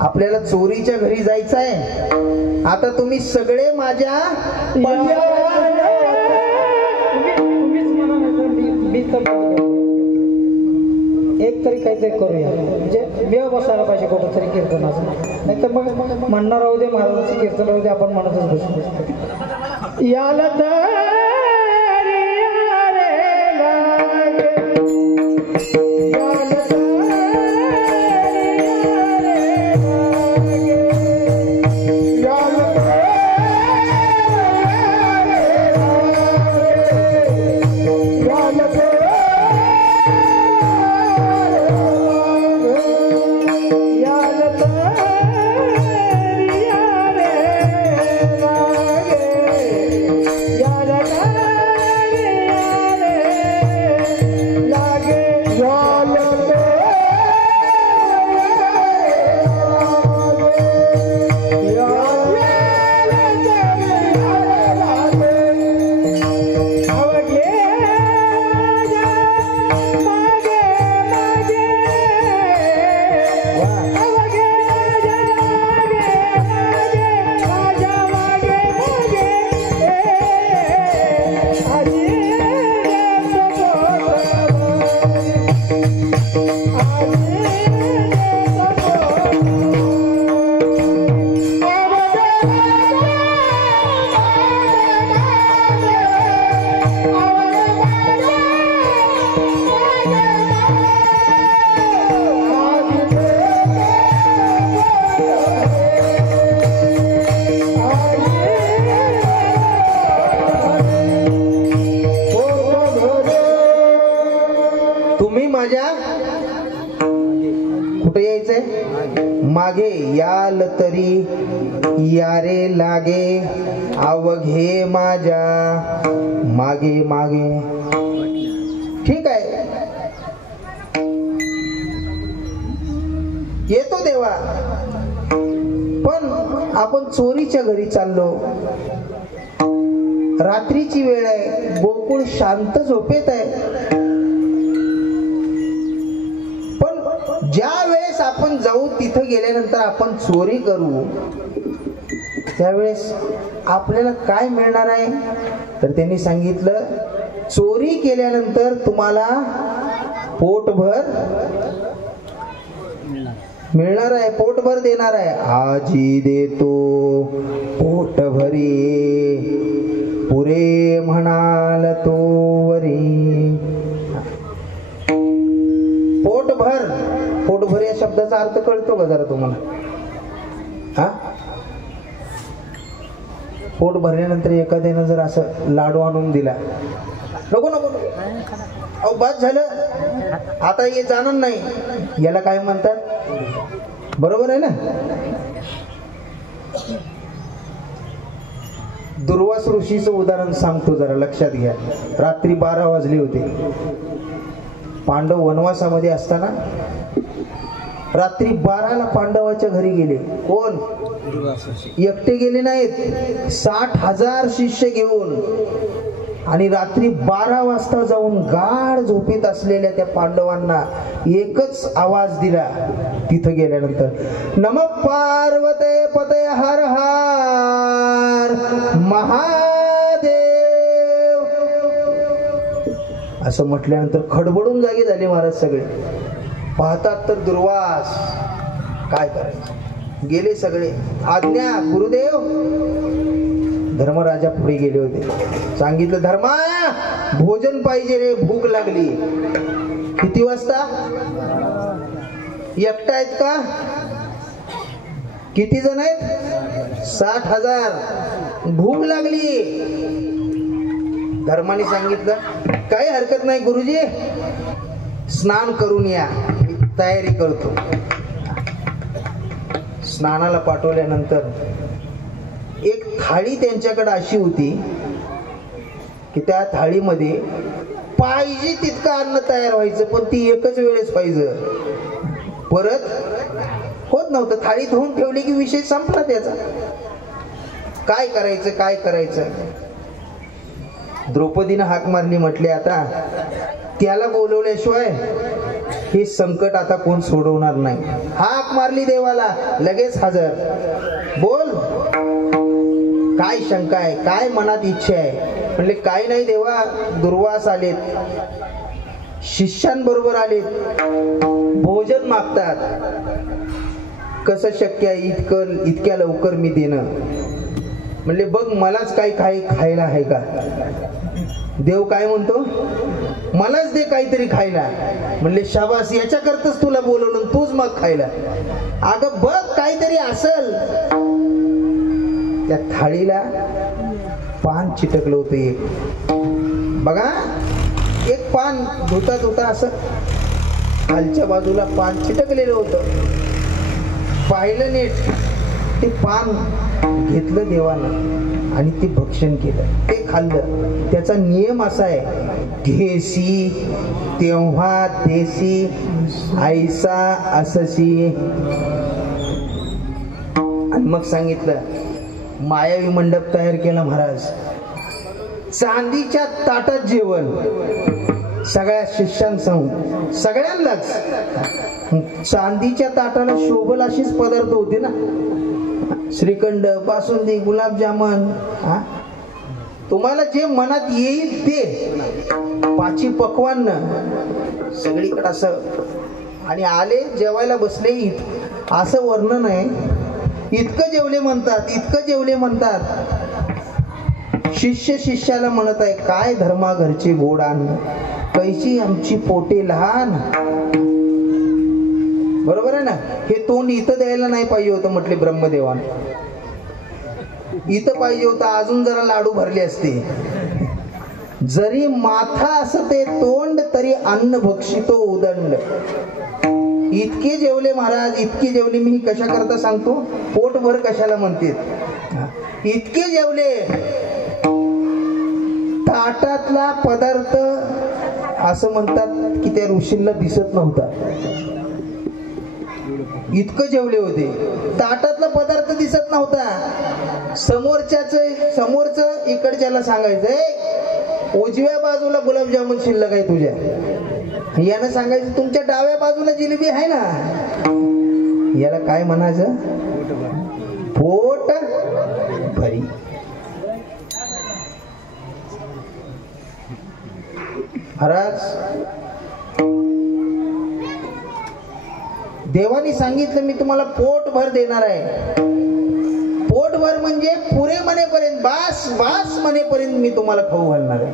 आपल्याला चोरीच्या घरी जायचं आहे. आता तुम्ही सगळे माझ्या एक तरी काहीतरी करूया, म्हणजे वेळ बसायला पाहिजे कुठंतरी कीर्तनाचं. नाही तर मग म्हणणार राहू दे, महाराजांचे कीर्तन राहू दे, आपण म्हणतच बसू. याला मागे याल तरी यारे लागे, अवघे माझ्या मागे मागे. ठीक आहे, येतो देवा, पण आपण चोरीच्या घरी चाललो, रात्रीची वेळ आहे, गोकुळ शांत झोपेत आहे. ज्या वेळेस आपण जाऊ तिथं गेल्यानंतर आपण चोरी करू, त्यावेळेस आपल्याला काय मिळणार आहे? तर त्यांनी सांगितलं चोरी केल्यानंतर तुम्हाला पोटभर मिळणार आहे, पोटभर देणार आहे. आजी देतो पोटभरी, पुरे म्हणाल तो वरी. पोटभर, पोटभर या शब्दाचा अर्थ कळतो का जरा तुम्हाला? हा, पोट भरल्यानंतर एखाद्यानं जर असं लाडू आणून दिला, नको नको अहो बस झालं, आता हे जाणार नाही, याला काय म्हणतात? बरोबर आहे ना? दुर्वास ऋषीचं उदाहरण सांगतो, जरा लक्षात घ्या. रात्री 12 वाजले होते, पांडव वनवासामध्ये असताना रात्री 12ला पांडवाच्या घरी गेले. कोण? एकटे गेले नाहीत, 60,000 शिष्य घेऊन. आणि रात्री 12 वाजता जाऊन गाढ झोपेत असलेल्या त्या पांडवांना एकच आवाज दिला तिथं गेल्यानंतर, नम पार्वते पते हर हर महादेव. असं म्हटल्यानंतर खडबडून जागे झाले महाराज सगळे. पाहतात तर दुर्वास, काय करायचं, गेले सगळे. आज्ञा गुरुदेव. धर्मराजा पुढे गेले होते, सांगितलं धर्मा भोजन पाहिजे रे, भूक लागली. किती वाजता? एकटा आहेत का? किती जण आहेत? 60,000. भूक लागली. धर्माने सांगितलं काही हरकत नाही गुरुजी, स्नान करून या, तयारी करतो. स्नानाला पाठवल्यानंतर एक थाळी त्यांच्याकडे अशी होती की त्या थाळीमध्ये पाहिजे तितकं अन्न तयार व्हायचं, पण ती एकच वेळेस पाहिजे, परत होत नव्हतं. थाळी धुवून ठेवली की विषय संपला त्याचा. काय करायचं काय करायचं. द्रौपदीनं हाक मारली, म्हटले आता त्याला बोलवल्याशिवाय हे संकट आता कोण सोडवणार नाही. हाक मारली देवाला, लगेच हजर. बोल, काय शंका आहे, काय मनात इच्छा आहे. म्हणले काय नाही देवा, दुर्वास आलेत, शिष्यांबरोबर आलेत, भोजन मागतात. कसं शक्य आहे इतक्या लवकर मी देणं. म्हणले बघ मलाच काही खायला आहे का. देव काय म्हणतो, मलाच दे काहीतरी खायला. म्हणले शाबास, याच्याकरताच तुला बोलवलं, तूच मग खायला. अगं बघ काहीतरी असल. त्या थाळीला पान चिटकलं होतं एक. बघा, एक पान धुता धुता असं खालच्या बाजूला पान चिटकलेलं होतं. पाहिलं नीट, ते पान घेतलं देवानं आणि ते भक्षण केलं, ते खाल्लं. त्याचा नियम असा आहे, घेसी तेव्हा देसी, ऐसा अससी. आणि मग सांगितलं, मायावी मंडप तयार केला महाराज. चांदीच्या ताटात जेवण सगळ्या शिष्यांसमोर, सगळ्यांनाच. चांदीच्या ताटाला शोभल अशीच पदार्थ होते ना, श्रीखंड, बासुंदी, गुलाबजामन, तुम्हाला जे मनात येईल ते पाची पक्वान्न सगळीकडे असं. आणि आले जेवायला बसले, असं वर्णन आहे. इतकं जेवले म्हणतात, इतकं जेवले म्हणतात. शिष्य शिष्याला म्हणत आहे, काय धर्मा घरचे गोड अन्न, कैची आमची पोटे लहान. बरोबर आहे ना. हे तोंड इथं द्यायला नाही पाहिजे होतं, म्हटले ब्रह्मदेवान. इथं पाहिजे होतं, अजून जरा लाडू भरले असते. जरी माथा असं ते तोंड, तरी अन्न भक्षितो उदंड. इतके जेवले महाराज, इतके जेवले. मी कशा करता सांगतो, पोटभर कशाला म्हणते. इतके जेवले, ताटातला पदार्थ असं म्हणतात की त्या ऋषींना दिसत नव्हता. इतकं जेवले होते, ताटातला पदार्थ दिसत नव्हता. समोरच इकडच्याला सांगायचं, उजव्या बाजूला गुलाबजामुन शिल्लक आहे तुझ्या. यानं सांगायचं, तुमच्या डाव्या बाजूला जिलेबी आहे ना. याला काय म्हणायचं, पोट भरी. महाराज, देवानी सांगितलं मी तुम्हाला पोटभर देणार आहे. पोटभर म्हणजे पुरे म्हणेपर्यंत, बास बास म्हणेपर्यंत मी तुम्हाला खाऊ घालणार आहे.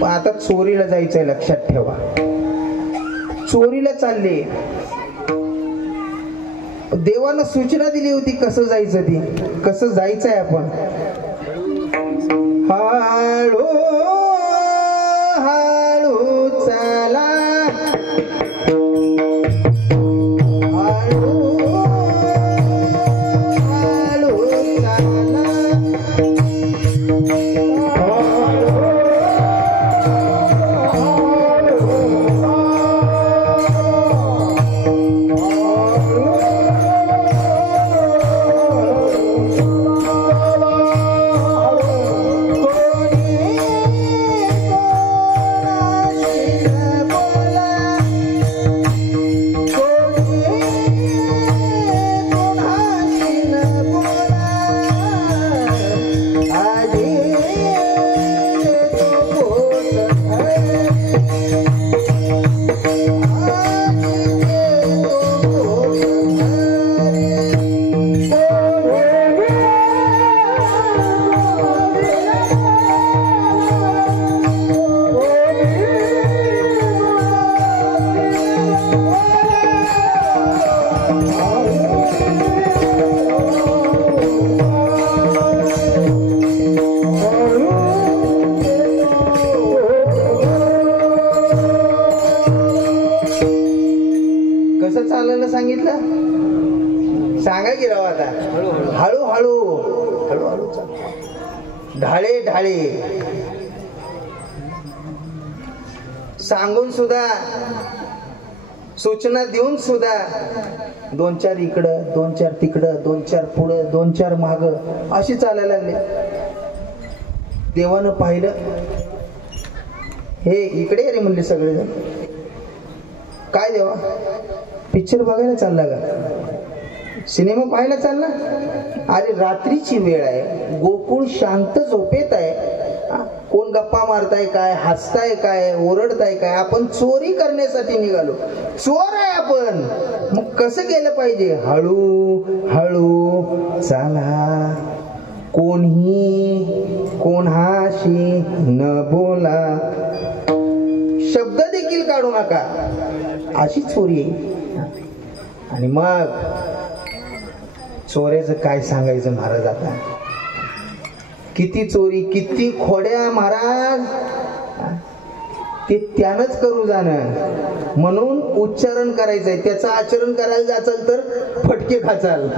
पण आता चोरीला जायचंय, लक्षात ठेवा. चोरीला चालले. देवानं सूचना दिली होती कसं जायचं, ती कसं जायचंय आपण. हळू हळू चला, सांगा की राव आता. हळू हळू हळू हळू ढाळे ढाळे. सांगून सुद्धा, सूचना देऊन सुद्धा 2-4 इकडं, 2-4 तिकडं, 2-4 पुढं, 2-4 माग अशी चालायला लागली. देवानं पाहिलं, हे इकडे रे म्हणले सगळेजण. काय देवा, पिक्चर बघायला चालला का, सिनेमा पाहायला चालला? अरे रात्रीची वेळ आहे, गोकुळ शांत झोपेत आहे. कोण गप्पा मारताय काय, हसताय काय, ओरडताय काय? आपण चोरी करण्यासाठी निघालो, चोर आहे आपण. मग कसं केलं पाहिजे? हळू हळू चाला, कोणी कोणाशी न बोला, शब्द देखील काढू नका, अशी चोरी आहे. आणि मग चोऱ्याचं काय सांगायचं महाराज. आता किती चोरी, किती खोड्या महाराज, ते त्यानंच करू जाणं. म्हणून उच्चारण करायचंय, त्याचं आचरण करायला जाचाल तर फटके खाचाल.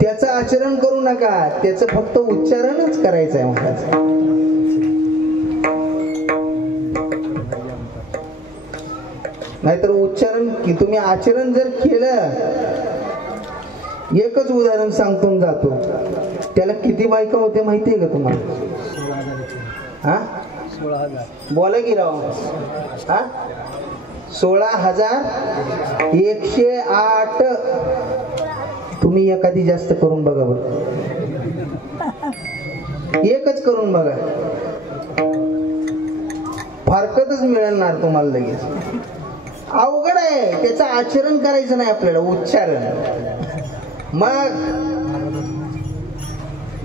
त्याचं आचरण करू नका, त्याचं फक्त उच्चारणच करायचंय महाराज. नाहीतर उच्चारण की तुम्ही आचरण जर केलं, एकच उदाहरण सांगतो जातो, त्याला किती बायका होते माहितीये का तुम्हाला? हा, 16,000 बोला की राव. हा, 16,108. तुम्ही एखादी जास्त करून बघा बरं, एकच करून बघा, फारकतच मिळणार तुम्हाला लगेच. अवघड आहे, त्याचं आचरण करायचं नाही आपल्याला, उच्चारण. मग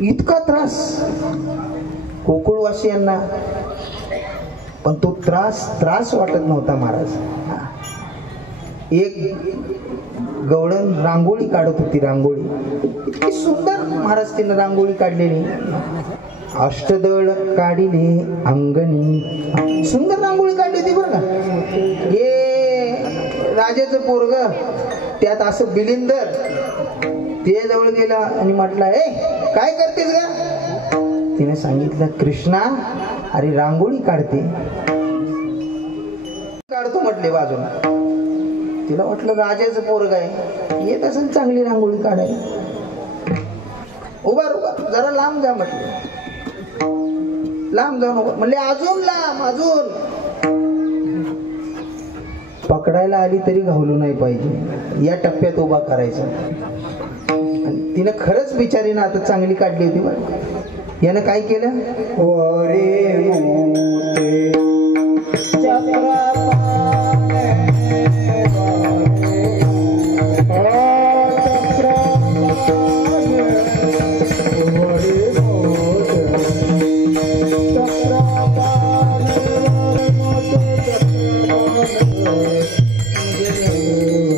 इतका त्रास गोकुळवासियांना, पण तो त्रास वाटत नव्हता महाराज. एक गवळण रांगोळी काढत होती, रांगोळी इतकी सुंदर महाराज तिनं रांगोळी काढलेली. अष्टदळ काढिले अंगणी, सुंदर रांगोळी काढली होती बरं का. हे राजाचं पोरग, त्यात असं बिलिंदर, ते जवळ गेला आणि म्हटलं, ए काय करतेस ग? तिने सांगितलं, कृष्णा अरे रांगोळी काढते. काढतो म्हटले बाजूला. तिला वाटलं राजाचं पोरग आहे, येत असेल चांगली रांगोळी काढायला. उभा जरा लांब जा म्हटलं, लांब जाऊन उभा म्हणले, अजून लांब, अजून. पकडायला आली तरी घावलू नाही पाहिजे, या टप्प्यात उभा करायचा. आणि तिनं खरंच बिचारीनं आता चांगली काढली होती बरं. यानं काय केलं, ओरे मोते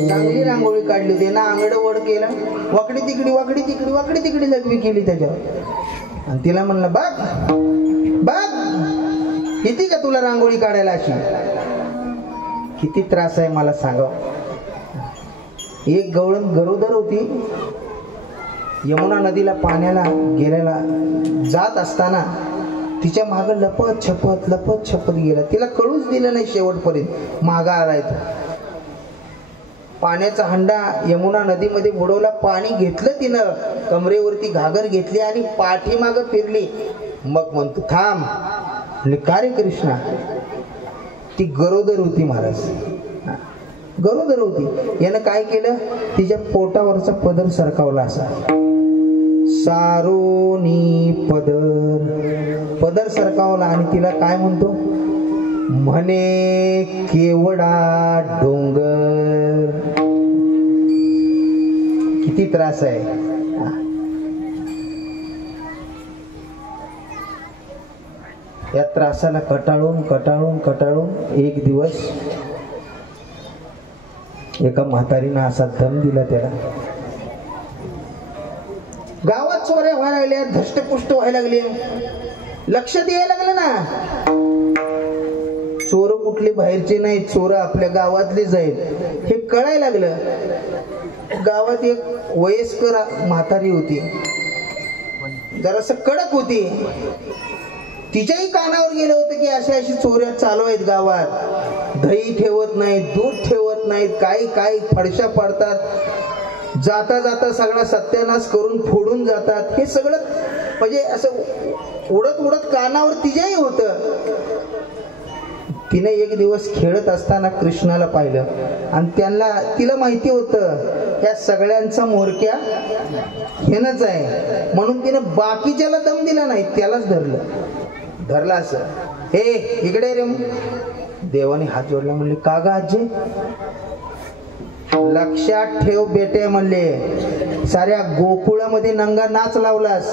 चांगली रांगोळी काढली होती ना. आंगडं वड केलं, वाकडी तिकडी वाकडी तिकडी वाकडी तिकडी लघवी केली त्याच्यावर. आणि तिला म्हणलं, बघ बघ किती का तुला रांगोळी काढायला अशी, किती त्रास आहे मला सांगा. एक गवळण गरोदर होती, यमुना नदीला पाण्याला गेलेला जात असताना तिच्या माग लपत छपत गेला. तिला कळूच दिलं नाही शेवटपर्यंत मागा आलाय तो. पाण्याचा हंडा यमुना नदीमध्ये बुडवला, पाणी घेतलं तिनं, कमरेवरती घागर घेतली आणि पाठीमाग फिरली. मग म्हणतो थांब. का रे कृष्णा? ती गरोदर होती महाराज, गरोदर होती. यानं काय केलं, तिच्या पोटावरचा पदर सरकावला, असा सारोनी पदर सरकावला. आणि तिला काय म्हणतो, म्हणे केवडा डोंगर. किती त्रास आहे. या त्रासाला कटाळून एक दिवस एका म्हातारीनं असा दम दिला त्याला. गावात चोऱ्या व्हायला लागल्या, धष्टपुष्ट व्हायला लागले, लक्ष द्यायला लागलं ना. चोर कुठले बाहेरचे नाही, चोर आपल्या गावातलेच आहेत हे कळायला लागलं. गावात एक वयस्कर म्हातारी होती, जरासं कडक होती. तिच्याही कानावर गेलं होतं की अशा अशी चोऱ्या चालू आहेत गावात, दही ठेवत नाहीत, दूध ठेवत नाहीत, काही काही फडशा पडतात, जाता जाता सगळा सत्यानाश करून फोडून जातात. हे सगळं म्हणजे असं उडत उडत कानावर तिच्याही होतं. तिने एक दिवस खेळत असताना कृष्णाला पाहिलं आणि तिला माहिती होतं या सगळ्यांचा म्होरक्या हेनच आहे, म्हणून तिनं बाकीच्याला दम दिला नाही, त्यालाच धरला असं. हे इकडे रे. देवाने हात जोडला, म्हणले का ग आजी? लक्षात ठेव बेटे, म्हणले साऱ्या गोकुळामध्ये नंगा नाच लावलास,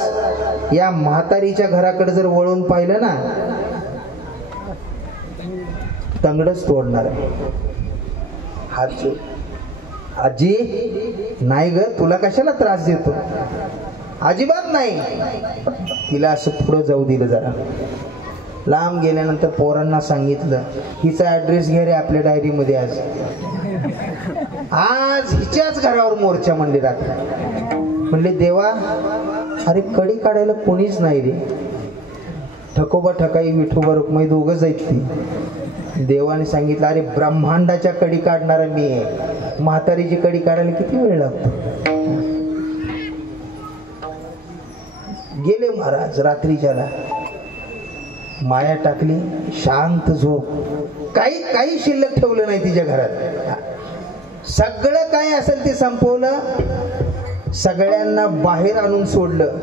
या म्हातारीच्या घराकडे जर वळून पाहिलं ना तंगडच तोडणार आहे. हात जोड. आजी नाही ग, तुला कशाला त्रास देतो? अजिबात नाही. तिला असं पुढं जाऊ दिलं. जरा लांब गेल्यानंतर पोरांना सांगितलं, हिचा ऍड्रेस घे रे आपल्या डायरीमध्ये. आज हिच्याच घरावर मोर्चा म्हणले रात्री. म्हणले देवा, अरे कडी काढायला कोणीच नाही रे. ठकोबा ठकाई विठोबा रुक्माई दोघंच आहेत ती. देवाने सांगितलं, अरे ब्रह्मांडाच्या कडी काढणारा मी आहे, म्हातारीची कडी काढायला किती वेळ लागतो? गेले महाराज. रात्रीच्याला माया टाकली, शांत झोप. काही शिल्लक ठेवलं नाही तिच्या घरात. सगळं काय असेल ते संपवलं, सगळ्यांना बाहेर आणून सोडलं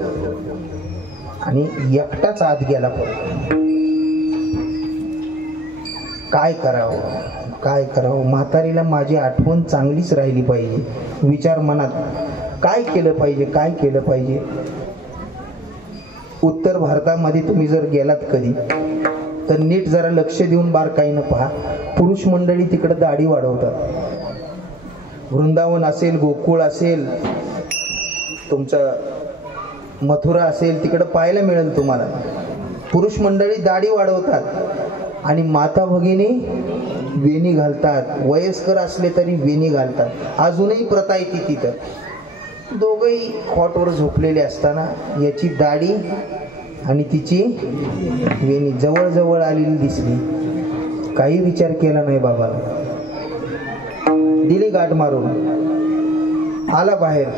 आणि एकटाच आत गेला. काय करावं? म्हातारीला माझी आठवण चांगलीच राहिली पाहिजे. विचार मनात, काय केलं पाहिजे? उत्तर भारतामध्ये तुम्ही जर गेलात कधी तर नीट जरा लक्ष देऊन बारकाईनं पहा. पुरुष मंडळी तिकडे दाढी वाढवतात. वृंदावन असेल, गोकुळ असेल, तुमचं मथुरा असेल, तिकडे पाहायला मिळेल तुम्हाला. पुरुष मंडळी दाढी वाढवतात आणि माता भगिनी वेणी घालतात. वयस्कर असले तरी वेणी घालतात. अजूनही प्रथा आहे ती तिथं. दोघंही खॉटवर झोपलेले असताना याची दाढी आणि तिची वेणी जवळ आलेली दिसली. काही विचार केला नाही बाबाला. दिली गाठ मारून, आला बाहेर.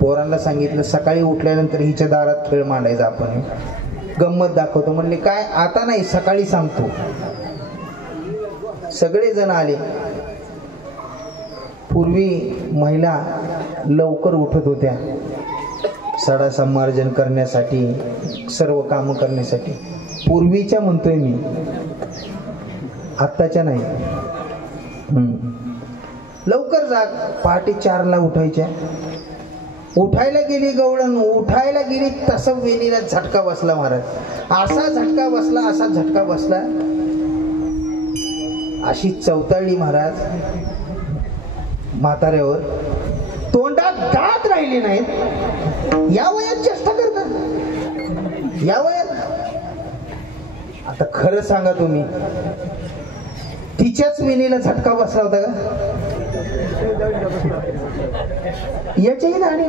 पोरांना सांगितलं सकाळी उठल्यानंतर हिच्या दारात खेळ मांडायचा, आपण गंमत दाखवतो. म्हणले काय? आता नाही, सकाळी सांगतो. सगळे जण आले. पूर्वी महिला लवकर उठत होत्या सडा संमार्जन करण्यासाठी, सर्व काम करण्यासाठी. पूर्वीच्या म्हणतोय मी, आत्ताच्या नाही. लवकर जाग. पहाटे 4ला उठायच्या. उठायला गेली गवळण, उठायला गेली तसं वेणीला झटका बसला महाराज. असा झटका बसला, अशी चवताळली महाराज म्हाताऱ्यावर. तोंडात दात राहिले नाहीत. या वयात चेष्टा करतात, या वयात. आता खरं सांगा तुम्ही, तिच्याच वेणीला झटका बसला होता का? याच्याही दाढी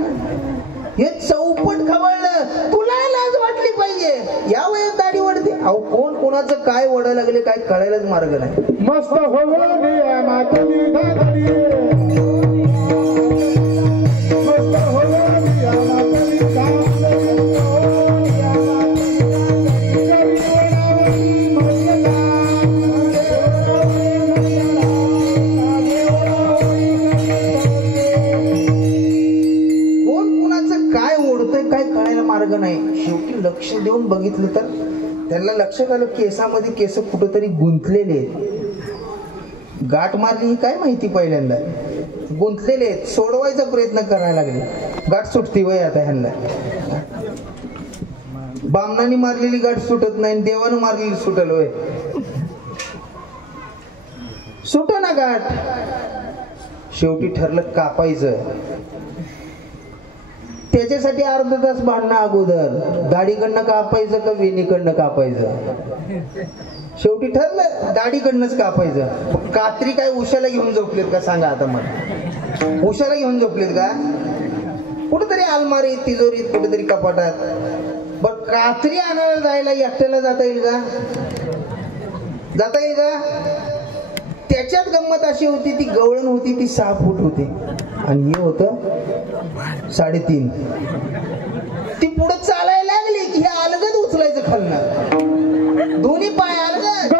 हे चौपट खवळलं. तुला लाज वाटली पाहिजे, या वयात दाढी वाढते. अहो कोण कोणाचं काय वडा लागले काय कळायलाच मार्ग नाही. मस्त मार्ग नाही. शेवटी लक्ष देऊन बघितलं तर त्यांना लक्षात आलं केसामध्ये केस कुठेतरी गुंतलेले आहेत. गाठ मारली ही काय माहिती, पहिल्यांदा गुंतलेले आहेत. सोडवायचा प्रयत्न करायला लागले. गाठ सुटती वय आता ह्यांना. बामणाने मारलेली गाठ सुटत नाही, देवानं मारलेली सुटल वय. सुट ना गाठ. शेवटी ठरलं कापायचं. त्याच्यासाठी अर्धा तास भांडणं अगोदर, दाढीकडनं कापायचं का वेणीकडनं कापायचं. शेवटी ठरलं दाढीकडनंच कापायचं. कात्री काय उशाला घेऊन झोपलेत का सांगा आता मला. उशाला घेऊन झोपलेत का? कुठेतरी अलमारीत, तिजोरीत, कुठेतरी कपाटात. बर कात्री आणायला जायला एकट्याला जाता येईल का? जाता येईल का? त्याच्यात गंमत अशी होती, ती गवळण होती ती 6 फूट होती आणि हे होतं 3.5. ती पुढे चालायला लागली की हे अलगद उचलायचं खालनं, दोन्ही पाय अलगद.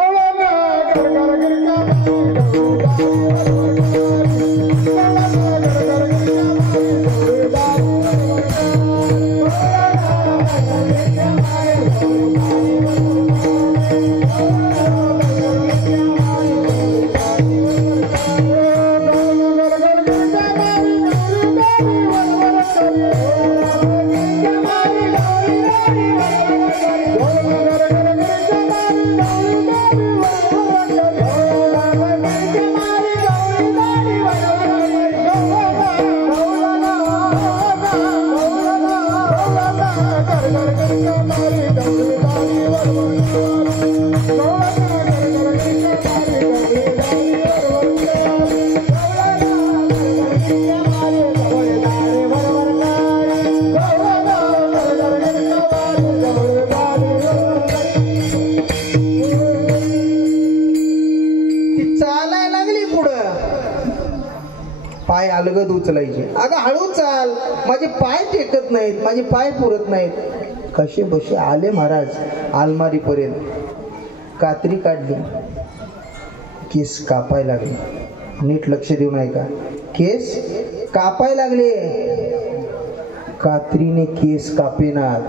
पाय अलगद उचलायचे. अगं हळू चाल, माझे पाय टेकत नाहीत, माझे पाय पुरत नाहीत. कसे बसे आले महाराज अलमारी पर्यंत. कात्री काढली, केस कापाय लागले. नीट लक्ष देऊन ऐका, केस कापाय लागले. कात्रीने केस कापेनात.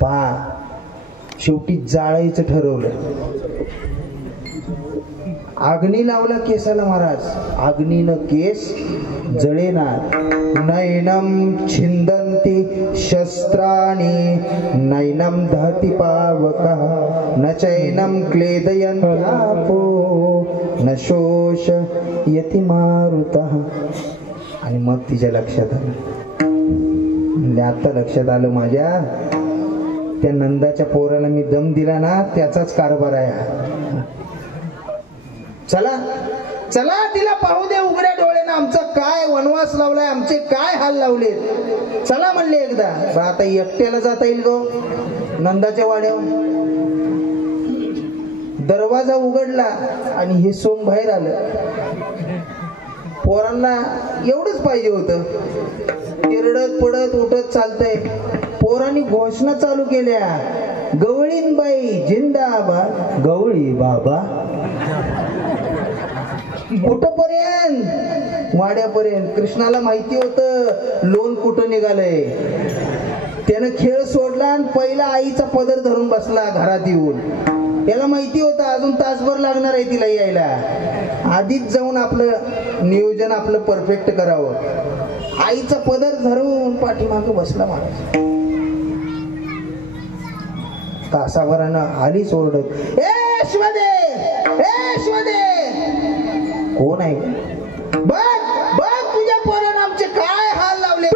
पहा शेवटी जाळायचं ठरवलं. अग्नी लावला केसाला महाराज. अग्नीनं केस जळेनात. नैनम छिंदन्ति शस्त्राणि नैनम दहति पावकः न चैनम क्लेदयन्त्यापो न शोषयति मारुतः. आणि मग तिच्या लक्षात आलं, म्हणजे आता लक्षात आलं माझ्या त्या नंदाच्या पोराला मी दम दिला ना त्याचाच कारभार आहे. चला चला तिला पाहू दे उघड्या डोळ्यानं आमचा काय वनवास लावलाय, आमचे काय हाल लावलेत. चला म्हणले एकदा. आता एकट्याला जाता येईल गो नंदाच्या वाड्यावर. दरवाजा उघडला आणि हे सोंग बाहेर आलं. पोरांना एवढंच पाहिजे होतं, तिरडत पडत उठत चालतंय. पोरांनी घोषणा चालू केल्या, गवळीनबाई जिंदाबाद, गवळी बाबा. कुठपर्यंत? वाड्यापर्यंत. कृष्णाला माहिती होतं लोन कुठं निघालंय. त्यानं खेळ सोडला आणि पहिला आईचा पदर धरून बसला घरात येऊन. त्याला माहिती होतं अजून तासभर लागणार आहे तिला यायला. आधीच जाऊन आपलं नियोजन आपलं परफेक्ट करावं. आईचा पदर धरून पाठीमागं बसला महाराज. तासाभरानं आलीच ओरडत, ए शिवादे, ए शिवादे. कोण आहे? बघ बघ तुझ्या पोरानं आमचे काय हाल लावले.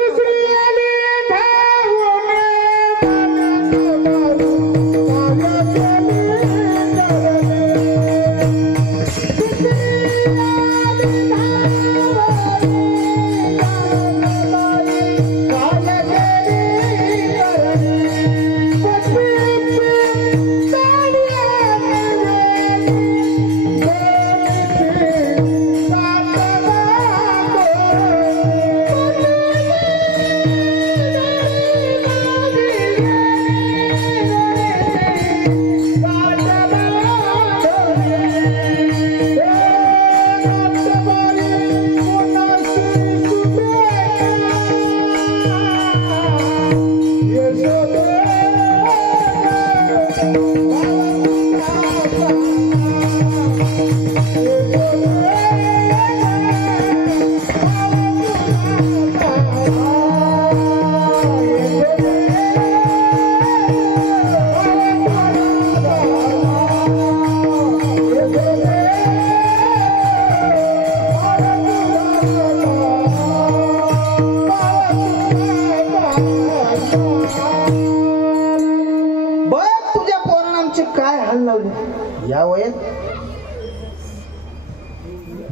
या वयात.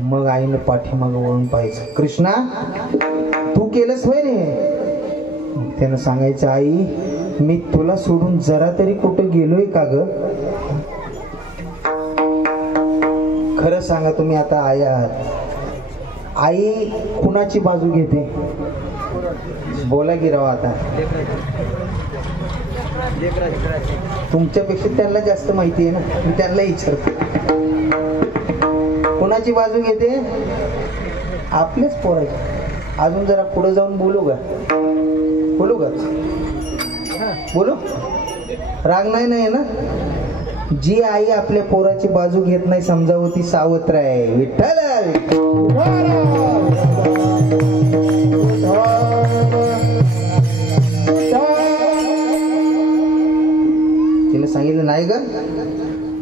मग आईनं पाठीमागं वळून पाहायचं, कृष्णा तू केलंस होय रे. त्यानं सांगायचं, आई मी तुला सोडून जरा तरी कुठं गेलोय का ग? खरं सांगा तुम्ही आता आई आहात. आई कुणाची बाजू घेते? बोला की राव आता. तुमच्यापेक्षा त्यांना जास्त माहिती आहे ना, मी त्यांना विचारतो. कुणाची बाजू घेते? आपलेच पोराची. अजून जरा पुढे जाऊन बोलू का? बोलू का? बोलू? राग नाही नाही ना? जी आई आपल्या पोराची बाजू घेत नाही समजावं ती सावत्र आहे. विठ्ठल तिला सांगितलं नाही ग,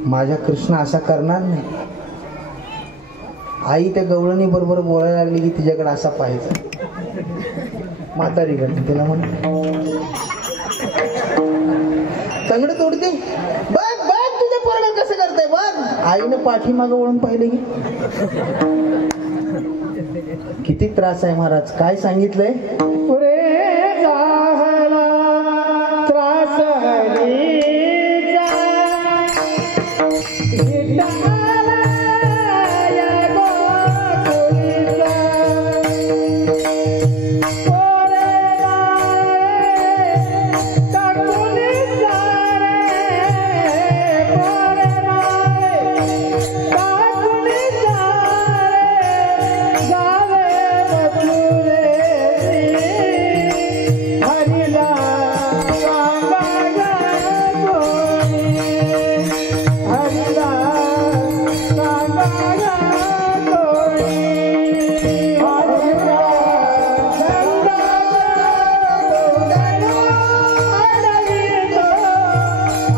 माझ्या कृष्ण असा करणार नाही. आई त्या गवळणी बरोबर बोलायला लागली की तिच्याकडे असा पाहायचा. म्हातारी करते तिला म्हण तंगड तोडते. बघ बघ तुझ्या पोराला कसं करताय बघ. आईने पाठीमागं वळून पाहिले की किती त्रास आहे महाराज. काय सांगितलंय? पुरे झाला त्रास हरीचा, विठ्ठला या गोकुळीचा. पोरे राये काकुलीचा रे, पोरे राये काकुलीचा रे, जावे मथुरेसी. हरीला सांगा कोणी, हरीला सांगा कोणी. हरीला सांगा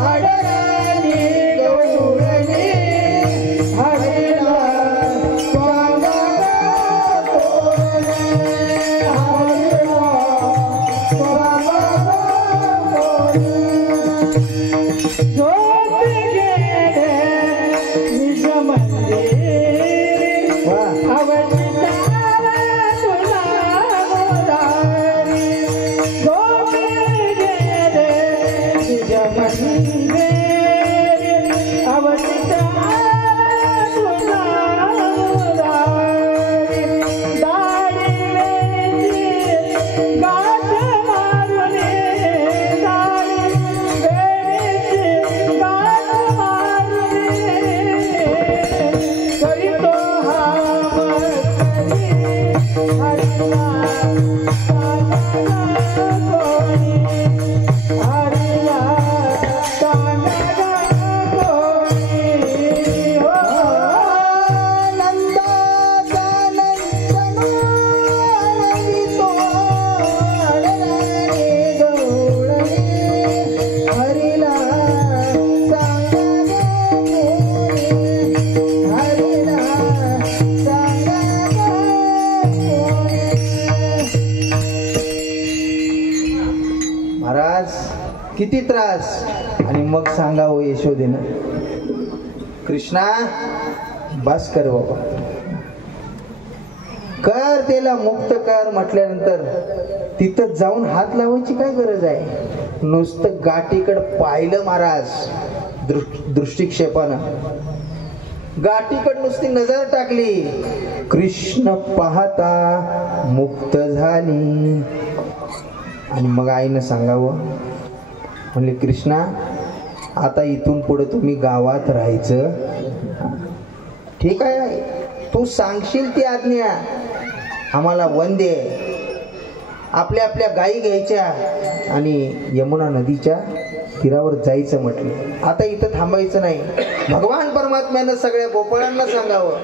अडराणी गौरणी, हरीला सांगा कोणी, हरीला सांगा कोणी. झोप गेले निज मंदिर, वा अवतार तुला मुरारी. झोप गेले निज मंदिर, अवतार तुला मुरारी. दाढी गाठ मारुनी, दाढी वेळीची गाठ मारुनी. करीतो हा मस्करी, हरीला सांगा कोणी, हरीला सांगा कोणी. हो नंदाचा नंदनू अडवितो अडराणी गवळणी, हरीला सांगा कोणी, हरीला सांगा कोणी. महाराज किती त्रास. आणि मग सांगा हो यशोदेनं, कृष्णा बस कर बाबा, कर त्याला मुक्त कर म्हटल्यानंतर तिथं जाऊन हात लावायची काय गरज आहे? नुसतं गाठीकडे पाहिलं महाराज दृष्टिक्षेपानं, गाठीकडे नुसती नजर टाकली, कृष्ण पाहता मुक्त झाली. आणि मग आईनं सांगावं, म्हणले कृष्णा आता इथून पुढे तुम्ही गावात राहायचं. ठीक आहे, तू सांगशील ती आज्ञा, आम्हाला वंदे. आपल्या आपल्या गायी घ्यायच्या आणि यमुना नदीच्या तीरावर जायचं म्हटलं. आता इथं थांबायचं नाही. भगवान परमात्म्यानं सगळ्या गोपाळांना सांगावं,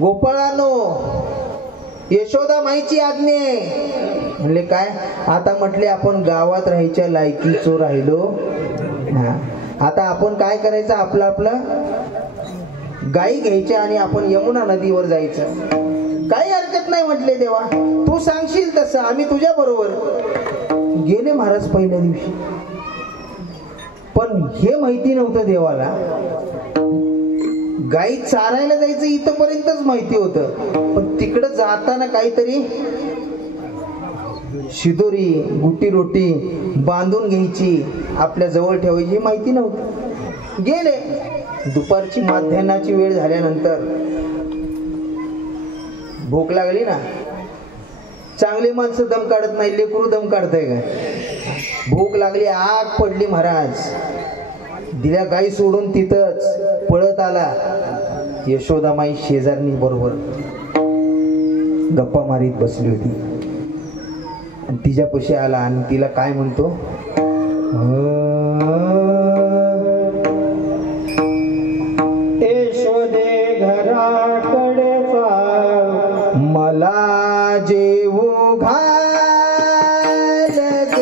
गोपाळांनो यशोदा माईची आज्ञा आहे. म्हणले काय? आता म्हटले आपण गावात राहायच्या लायकीचो राहिलो. आता आपण काय करायचं, आपलं आपलं गायी घ्यायच्या आणि आपण यमुना नदीवर जायचं. काही हरकत नाही म्हटले देवा, तू सांगशील तसं आम्ही तुझ्या बरोबर. गेले महाराज पहिल्या दिवशी. पण हे माहिती नव्हतं देवाला, गाई चारायला जायचं इथपर्यंतच माहिती होतं. पण तिकडं जाताना काहीतरी शिदोरी गुटी रोटी बांधून घ्यायची, आपल्या जवळ ठेवायची माहिती नव्हती. गेले. दुपारची माध्यान्हाची वेळ झाल्यानंतर भूक लागली ना. चांगली माणसं दम काढत नाही, लेकरू दम काढतंय का. भूक लागली, आग पडली महाराज. दिल्या गाई सोडून तिथंच पळत आला. यशोदामाई शेजारनी बरोबर गप्पा मारीत बसली होती. आणि तिच्यापाशी आला आणि तिला काय म्हणतो, यशोदे घराकडे मला जेवू घाल ग,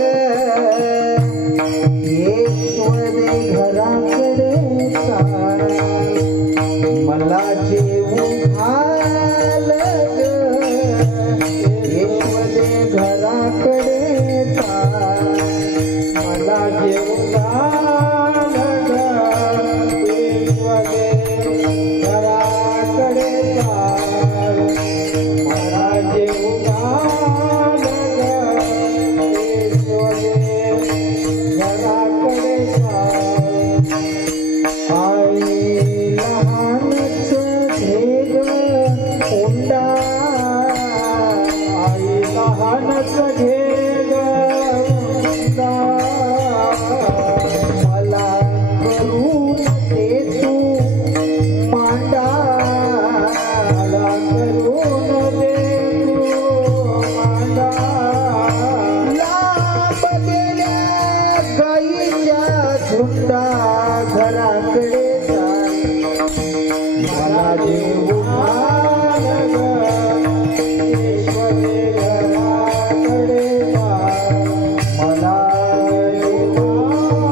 यशोदे घराकडे चाल, मला जेवू घाल ग, यशोदे घराकडे चाल, मला जेवू घाल ग, यशोदे घराकडे चाल, मला जेवू घाल ग, यशोदे घराकडे चाल. आई लहानच भेग उंडा, आई लहानच भेग उंडा, मला करून दे तू मांडा, मला करून दे तू मांडा. लांब गेल्या गाईच्या झुंडा घराकडे चाल, मला जेवू घाल ग, यशोदे घराकडे चाल, मला जेवू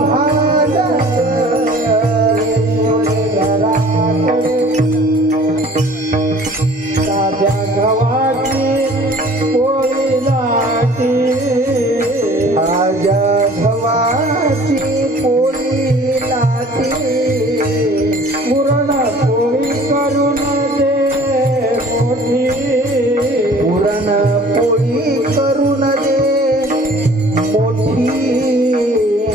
घाल ग, यशोदे घराकडे. साध्या गव्हाची पोळी लाटी, ताज्या गव्हाची पोळी लाटी, पुरणपोळी करून दे मोठी, पुरणपोळी करून दे मोठी.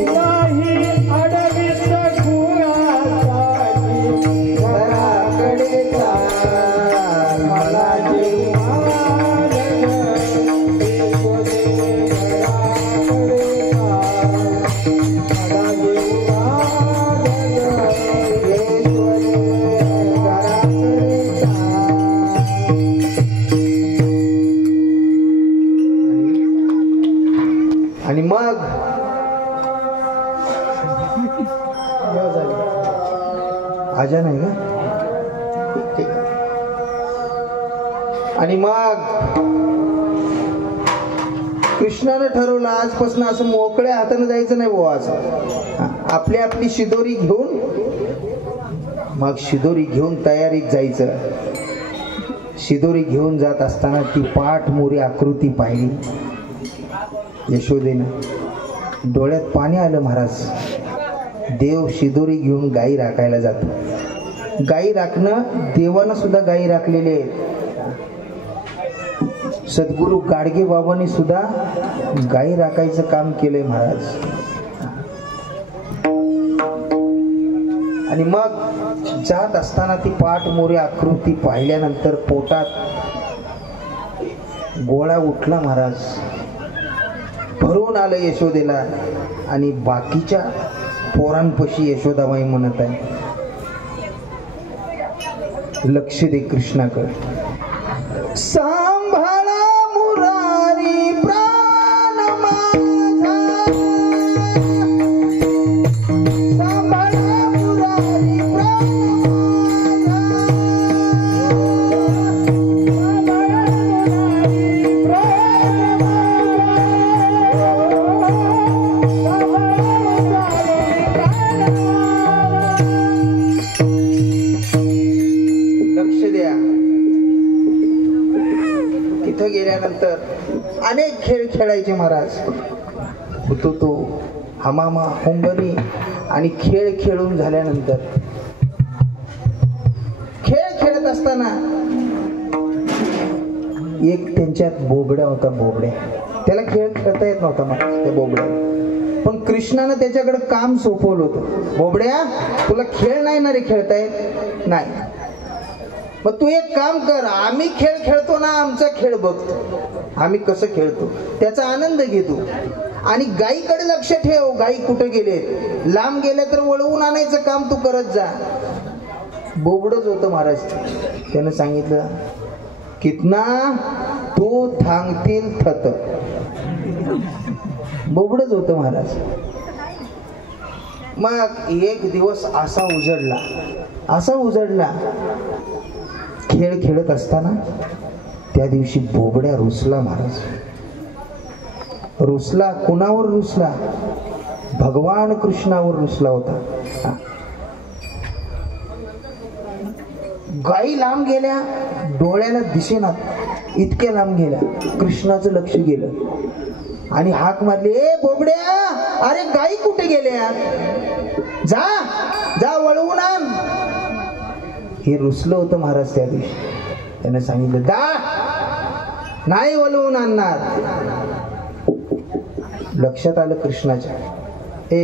नाही अडवीत गुळासाठी घराकडे चाल, मला जेवू घाल ग, यशोदे घराकडे चाल, मला जेवू घाल ग, यशोदे घराकडे चाल. आणि मग आजा नाही का. ठीक आहे. आणि मग कृष्णानं ठरवलं आजपासून असं मोकळ्या हाताने जायचं नाही बुवा. आज आपली आपली शिदोरी घेऊन, मग शिदोरी घेऊन तयारीत जायचं. शिदोरी घेऊन जात असताना ती पाठ मोरी आकृती पाहिली यशोदेनं. डोळ्यात पाणी आलं महाराज. देव शिदोरी घेऊन गाई राखायला जातो. गाई राखणं, देवानं सुद्धा गाई राखलेले आहेत. सद्गुरू गाडगे बाबांनी सुद्धा गाई राखायचं काम केलंय महाराज. आणि मग जात असताना ती पाठ मोरी आकृती पाहिल्यानंतर पोटात गोळा उठला महाराज. भरून आलं यशोदेला. आणि बाकीच्या पोरांपाशी यशोदाबाई म्हणत आहे, लक्ष दे कृष्णाकडे. सांभाळा मुरारी प्राण माझा, सांभाळा मुरारी प्राण माझा, सांभाळा मुरारी प्राण लक्ष द्या. तिथं गेल्यानंतर अनेक खेळ खेळायचे महाराज. हुतुतू, हमामा, हुंबनी. आणि खेळ खेळून झाल्यानंतर खेळ खेळत असताना एक त्यांच्यात बोबड्या होता. बोबड्या त्याला खेळ खेळता येत नव्हता महाराज त्या बोबड्याला. पण कृष्णानं त्याच्याकडे काम सोपवलं होतं. बोबड्या, तुला खेळ नाही ना रे खेळता येत? नाही. मग तू एक काम कर, आम्ही खेळ खेळतो ना, आमचा खेळ बघतो, आम्ही कसं खेळतो त्याचा आनंद घेतो. आणि गाईकडे लक्ष ठेव, गाई कुठे गेले, लांब गेले तर वळवून आणायचं काम तू करत जा. बोबडच होतं महाराज. त्यानं सांगितलं, कितना तू थांगतील थत. बोबडच होतं महाराज. मग एक दिवस असा उजडला, खेळ खेळत असताना त्या दिवशी बोबड्या रुसला महाराज. रुसला, कुणावर रुसला? भगवान कृष्णावर रुसला होता. गाई लांब गेल्या, डोळ्याला दिसेना, इतक्या लांब गेल्या. कृष्णाचं लक्ष गेलं आणि हाक मारली, ए बोबड्या, अरे गाई कुठे गेल्या? जा जा वळवून आण. हे रुसलं होतं महाराज त्या दिवशी. त्याने सांगितलं, नाही वळवून आणणार. लक्षात आलं कृष्णाच्या.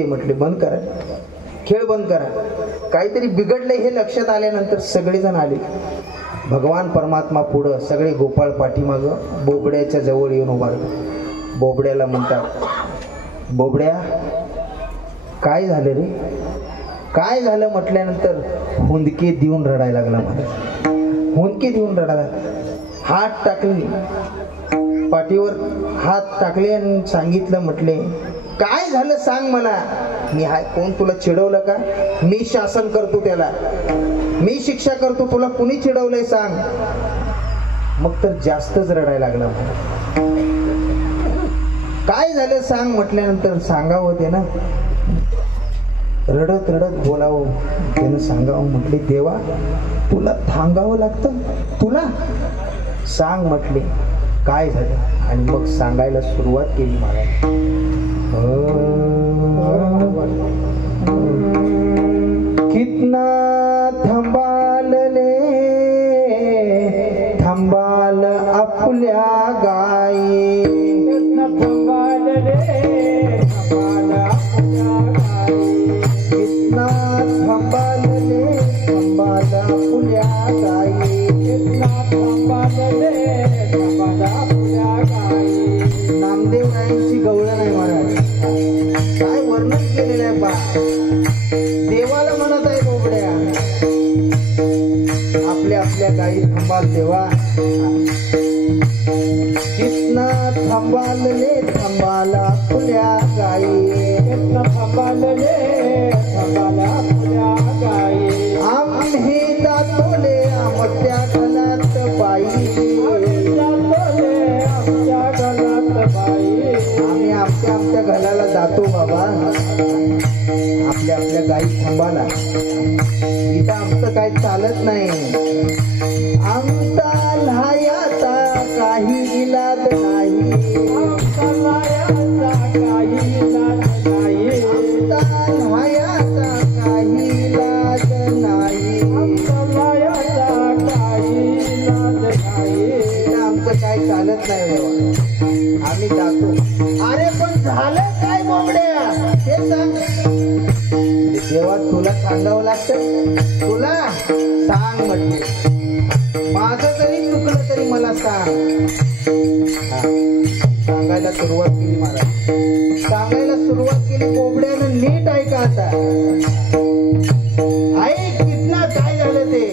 म्हटले बंद करा, खेळ बंद करा, काहीतरी बिघडलंय हे लक्षात आल्यानंतर सगळेजण आले. भगवान परमात्मा पुढं, सगळे गोपाळ पाठीमाग बोबड्याच्या जवळ येऊन उभारले. बोबड्याला म्हणतात, बोबड्या काय झालं रे? काय झालं म्हटल्यानंतर हुंदके देऊन रडायला लागला महाराज. हुंदके देऊन रडायला, हात टाकली पाठीवर, हात टाकले आणि सांगितलं, म्हटले काय झालं सांग मला. मी हाय कोण, तुला चिडवलं का? मी शासन करतो त्याला, मी शिक्षा करतो, तुला कुणी चिडवलंय सांग. मग तर जास्तच रडायला लागला. काय झालं सांग म्हटल्यानंतर सांगावं ते ना, रडत रडत बोलावं त्यानं, सांगावं. म्हटले देवा, तुला थांबावं लागतं, तुला सांग म्हटले काय झालं. आणि मग सांगायला सुरुवात केली महाराज. कितना थांबालले, थांबाल आपल्या गाई. कितना थांबालले, थांबाल आपल्या गाई. कितना थांबालले, थांबाल आपल्या गाई. कितना थांबालले, थांबाल आपल्या गाई. नामदेव रायांची गवळण आहे महाराज. काय वर्णन केलेलं आहे बा. देवाला म्हणत आहे बोबड्या, आपल्या आपल्या गाई थांबाल देवा. कितना थांबालले, थांबाल आपल्या गाई. कितना थांबालले, थांबाल आपल्या गाई. आम्ही दातोले आमच्या घरात बाई. आम्ही आमच्या घराला जातो बाबा, आपल्या आपल्या गाई थांबाला. इथं आमचं काही चालत नाही. आमचा लहायाचा काही इलाज नाही. आमचा लहायाचा काही इलाज नाही. आमचा लहायाचा काही इलाज नाही. आमचा लहायाचा काही इलाज नाही. आमचं काही चालत नाही बाबा, आम्ही जातो. अरे पण झालं काय बोबड्या ते सांग. देवा तुला सांगावं लागतं, तुला सांग म्हटले. माझं जरी चुकलं तरी मला सांग. सांगायला सुरुवात केली मला, सांगायला सुरुवात केली. बोबड्यानं नीट ऐका आता. ऐक कितना काय झालं ते.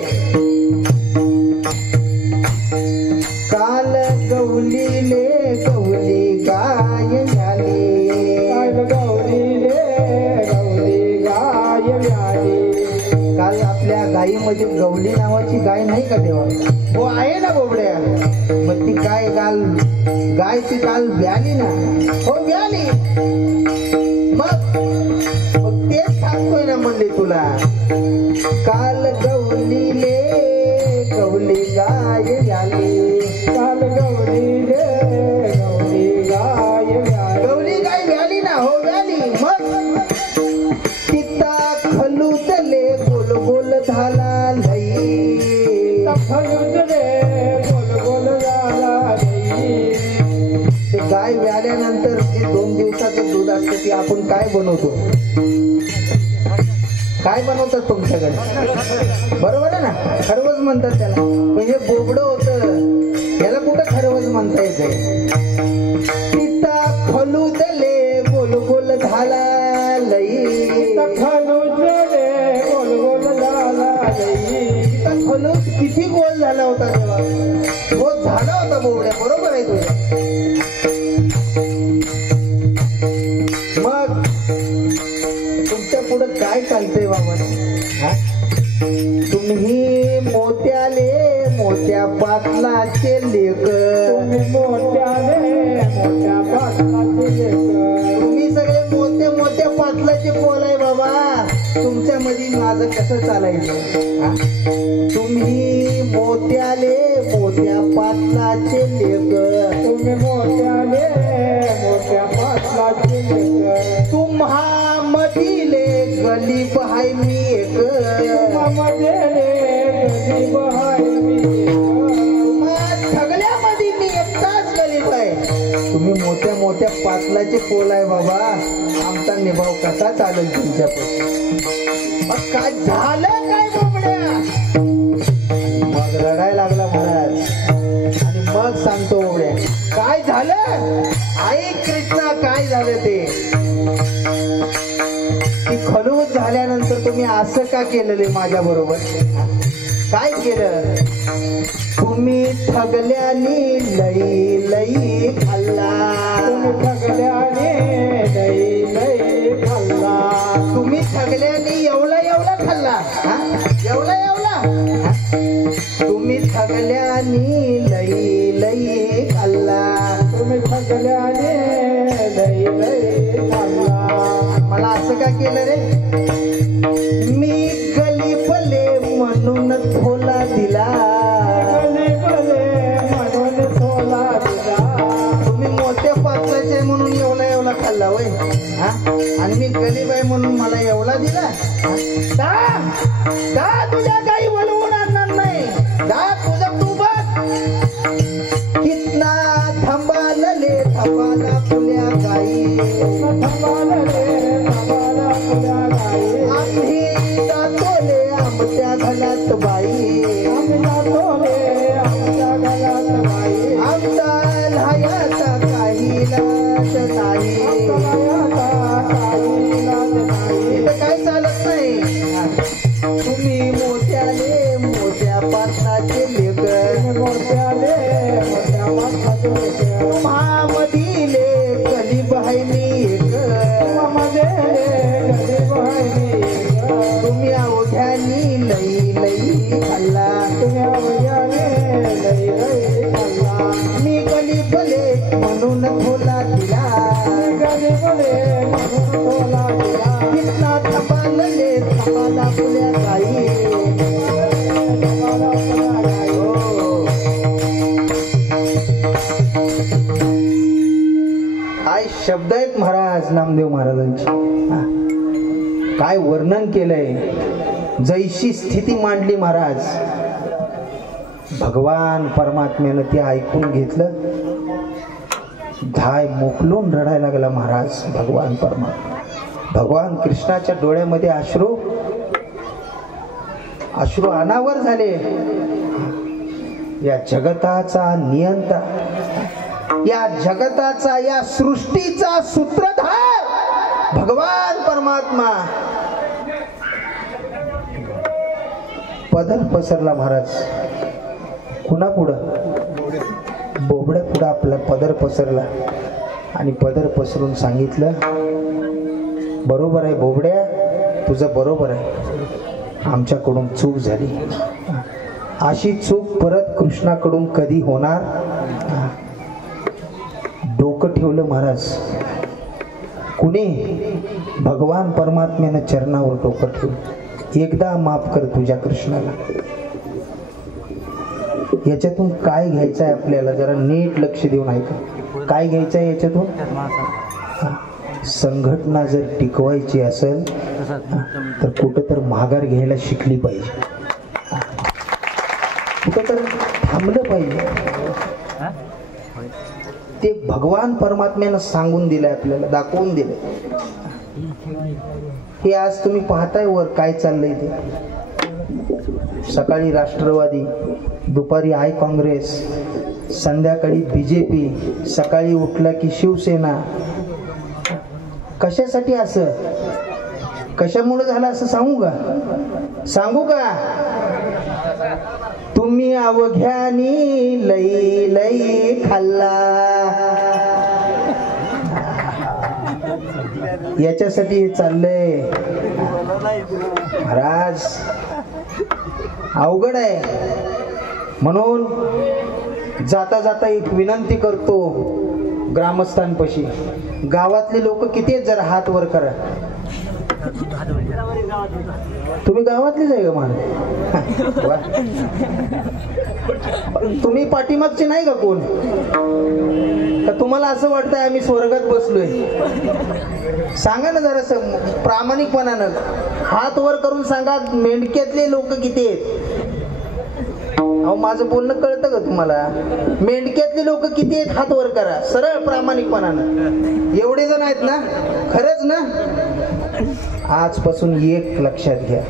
काल गवलीले गवली गाय झाली. काल गवलीले गवली गाय झाली. काल आपल्या गायीमध्ये गवली नावाची गाय नाही का देवा? हो आहे ना बोबड्या. मग ती काय गाय ती काल व्याली ना? हो व्याली. मग तेच सांगतोय ना म्हणले तुला. काल गवलीले गवली गाय झाली. काल गवलीले गवली गाय व्याली. गवली गाय व्याली ना? हो व्याली. मग तिता खलुतले गोल गोल झाला लई. खलुतले गोल गोल झाला लई. ते गाय गाय व्याल्यानंतर जे 2 दिवसाचं दूध असतं ते आपण काय बनवतो, काय बनवतात तुमच्याकडे? बरोबर आहे ना, खरवस म्हणतात त्याला. म्हणजे बोबडं होतं याला कुठं खरवस म्हणता येते. पिता खलू दले गोल गोल झाला लई, खलूस किती गोल झाला होता तेव्हा, गोल झाला होता बोबड्या. बरोबर आहे तुझ्या. मग तुमच्या पुढं काय चालतंय बाबा? तुम्ही मोत्याले मोत्या पाटलाचे लेक, तुम्ही सगळे मोठ्या मोठ्या पाटलाचे पोल आहे बाबा. तुमच्या मध्ये माझं कसं चालायचं? तुम्ही मोत्याले मोठ्या पाटलाचे लेक, तुम्ही मोत्याले मोठ्या पाटलाचे लेक, तुम्हा मधीले गलीब हाय मी एक, सगळ्यामध्ये मी एकटाच गलीब आहे. तुम्ही मोठ्या मोठ्या पाटलाचे पोल आहे बाबा. आमचा निभाव कसा चालेल तुमच्यापासून? मग काय झालं काय बोबड्या? मग रडायला लागला महाराज. आणि मग सांगतो बोबड्या काय झालं. आई कृष्णा काय झालं ते की खलूस झाल्यानंतर तुम्ही असं का केलेलं माझ्या बरोबर? काय केलं तुम्ही? ठगल्याने लई लई खाल्ला, तुम्ही ठगल्याने लई लई खाल्ला, तुम्ही ठगल्याने एवढा एवढा खाल्ला, एवढा एवढा. तुम्ही ठगल्याने लई लई खाल्ला, तुम्ही ठगल्याने लई लई खाल्ला. मला असं का केलं रे? मी गलीबले म्हणून थोला दिला, म्हणून थोला दिला. तुम्ही मोठ्या पात्राचे म्हणून एवढा एवढा खाल्ला होय, आणि मी गरीब आहे म्हणून मला एवढा दिला. तुझ्या काही वळवून आणणार नाही. तुझं तू बघ. कितना थांबालले थांबाला फुल्या गाई, आम्ही जातोले आमच्या घरात बाई, आमचा लहायाचा काही लाज नाही. इथं काय चालत नाही. तुम्ही मोठ्याले मोठ्या पात्राचे लेक, मोठ्याले मोठ्या पात्राचे लेक, महामधीले गलीब आहे मी एक, तुम्ही अवघ्यानी लई लई खाल्ला, तुम्ही अवघ्याने लई लई खाल्ला. मी गलीबले म्हणून थोला दिला, गलीबले म्हणून थोला दिला. कितना थपालले थपाला फुल्या गाई, काय शब्द आहेत महाराज नामदेव महाराजांची. काय वर्णन केलंय, जैशी स्थिती मांडली महाराज. भगवान परमात्म्यानं ते ऐकून घेतलं. धाय मोकलून रडायला लागला महाराज. भगवान परमात्मा, भगवान कृष्णाच्या डोळ्यामध्ये अश्रू अनावर झाले. या जगताचा नियंता, या जगताचा, या सृष्टीचा सूत्रधार भगवान परमात्मा पदर पसरला महाराज. कुणा पुढं? बोबड्या पुढं आपला पदर पसरला. आणि पदर पसरून सांगितलं, बरोबर आहे बोबड्या, तुझं बरोबर आहे, आमच्याकडून चूक झाली. अशी चूक परत कृष्णाकडून कधी होणार? डोकं ठेवलं महाराज. कुणी? भगवान परमात्म्यानं चरणावर डोकं ठेवलं. एकदा माफ कर तुझ्या कृष्णाला. याच्यातून काय घ्यायचं आहे आपल्याला? जरा नीट लक्ष देऊन ऐका. काय घ्यायचं आहे याच्यातून? संघटना जर टिकवायची असेल तर कुठं तर माघार घ्यायला शिकली पाहिजे, कुठं तर थांबलं पाहिजे. ते भगवान परमात्म्यानं सांगून दिलंय, आपल्याला दाखवून दिलंय. हे आज तुम्ही पाहताय वर काय चाललंय ते. सकाळी राष्ट्रवादी, दुपारी आय काँग्रेस, संध्याकाळी बीजेपी, सकाळी उठला की शिवसेना. कशासाठी असं, कशामुळे झालं असं सांगू का? तुम्ही अवघ्यानी लई लई खाल्ला, याच्यासाठी हे चाललंय. महाराज अवघड आहे. म्हणून जाता जाता एक विनंती करतो ग्रामस्थांपाशी, गावातले लोक किती आहेत जरा हात वर करा. तुम्ही गावातलेच आहे का मान? तुम्ही पाठीमागचे नाही का कोण? का तुम्हाला असं वाटतंय आम्ही स्वर्गात बसलोय? सांगा ना जरा प्रामाणिकपणानं हात वर करून सांगा, मेंढक्यातले लोक किती आहेत? अहो माझं बोलणं कळतं का तुम्हाला? मेंढक्यातले लोक किती आहेत हात वर करा, सरळ प्रामाणिकपणानं. एवढे जण आहेत ना? खरंच ना? आजपासून एक लक्षात घ्या,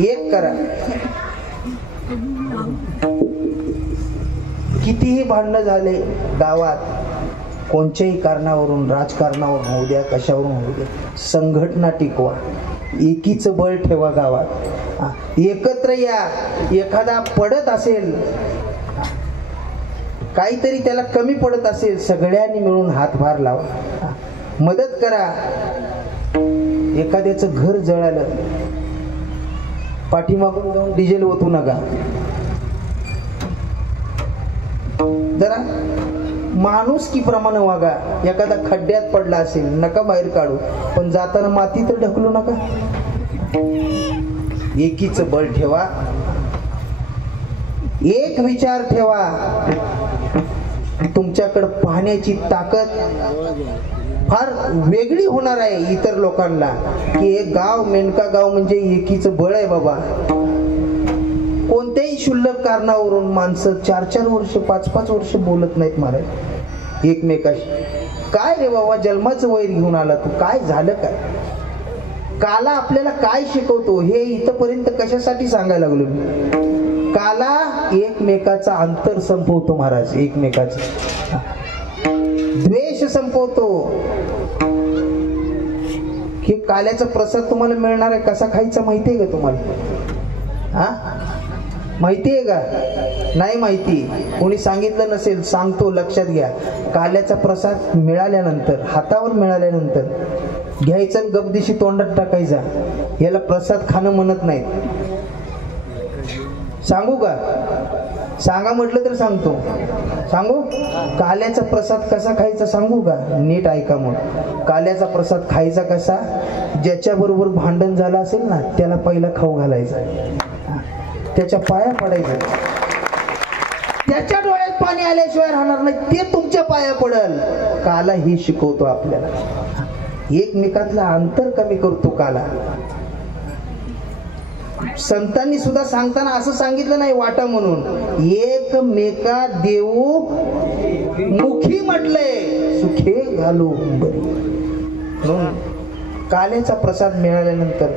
एक करा. कितीही भांडणं झाले गावात, कोणत्याही कारणावरून, राजकारणावरून होऊ द्या, कशावरून होऊ द्या, संघटना टिकवा, एकीचं बळ ठेवा गावात, एकत्र या. एखादा पडत असेल, काहीतरी त्याला कमी पडत असेल, सगळ्यांनी मिळून हातभार लावा, मदत करा. एखाद्याचं घर जळालं, पाठीमागून जाऊन डिझेल ओतू नका. जरा माणुसकीप्रमाणे वागा. एखादा खड्ड्यात पडला असेल, नका बाहेर काढू, पण जाताना माती तर ढकलू नका. एकीचं बळ ठेवा, एक विचार ठेवा. तुमच्याकडे पाहण्याची ताकद फार वेगळी होणार आहे इतर लोकांना, की हे गाव, मेनका गाव म्हणजे एकीचं बळ आहे बाबा. कोणत्याही क्षुल्लक कारणावरून माणसं 4-4 वर्ष, 5-5 वर्ष बोलत नाहीत महाराज एकमेकाशी. काय रे बाबा, जन्माचं वैर घेऊन आला तू, काय झालं काय? काला आपल्याला काय शिकवतो हे इथपर्यंत कशासाठी सांगायला लागलो मी? काला एकमेकाचा अंतर संपवतो महाराज, एकमेकाचा द्वेष संपवतो. हे काल्याचा प्रसाद तुम्हाला मिळणार आहे, कसा खायचा माहितीये का तुम्हाला? माहितीये का? नाही माहिती. कोणी सांगितलं नसेल, सांगतो, लक्षात घ्या. काल्याचा प्रसाद मिळाल्यानंतर, हातावर मिळाल्यानंतर घ्यायचा, गपदिशी तोंडात टाकायचा. याला प्रसाद खाणं म्हणत नाहीत. सांगू का? सांगा म्हटलं तर सांगतो. सांगू? काल्याचा प्रसाद कसा खायचा सांगू का? नीट ऐका मग. काल्याचा प्रसाद खायचा कसा? ज्याच्या बरोबर भांडण झालं असेल ना, त्याला पहिला खाऊ घालायचा, त्याच्या पाया पडायचं. त्याच्या डोळ्यात पाणी आल्याशिवाय राहणार नाही, ते तुमच्या पाया पडल. काला हे शिकवतो आपल्याला. एकमेकातलं अंतर कमी करतो काला. संतांनी सुद्धा सांगताना असं सांगितलं नाही वाटा म्हणून, एकमेका देऊ मुखी म्हटलंय, सुखे घालू बरी. म्हणून काल्याचा प्रसाद मिळाल्यानंतर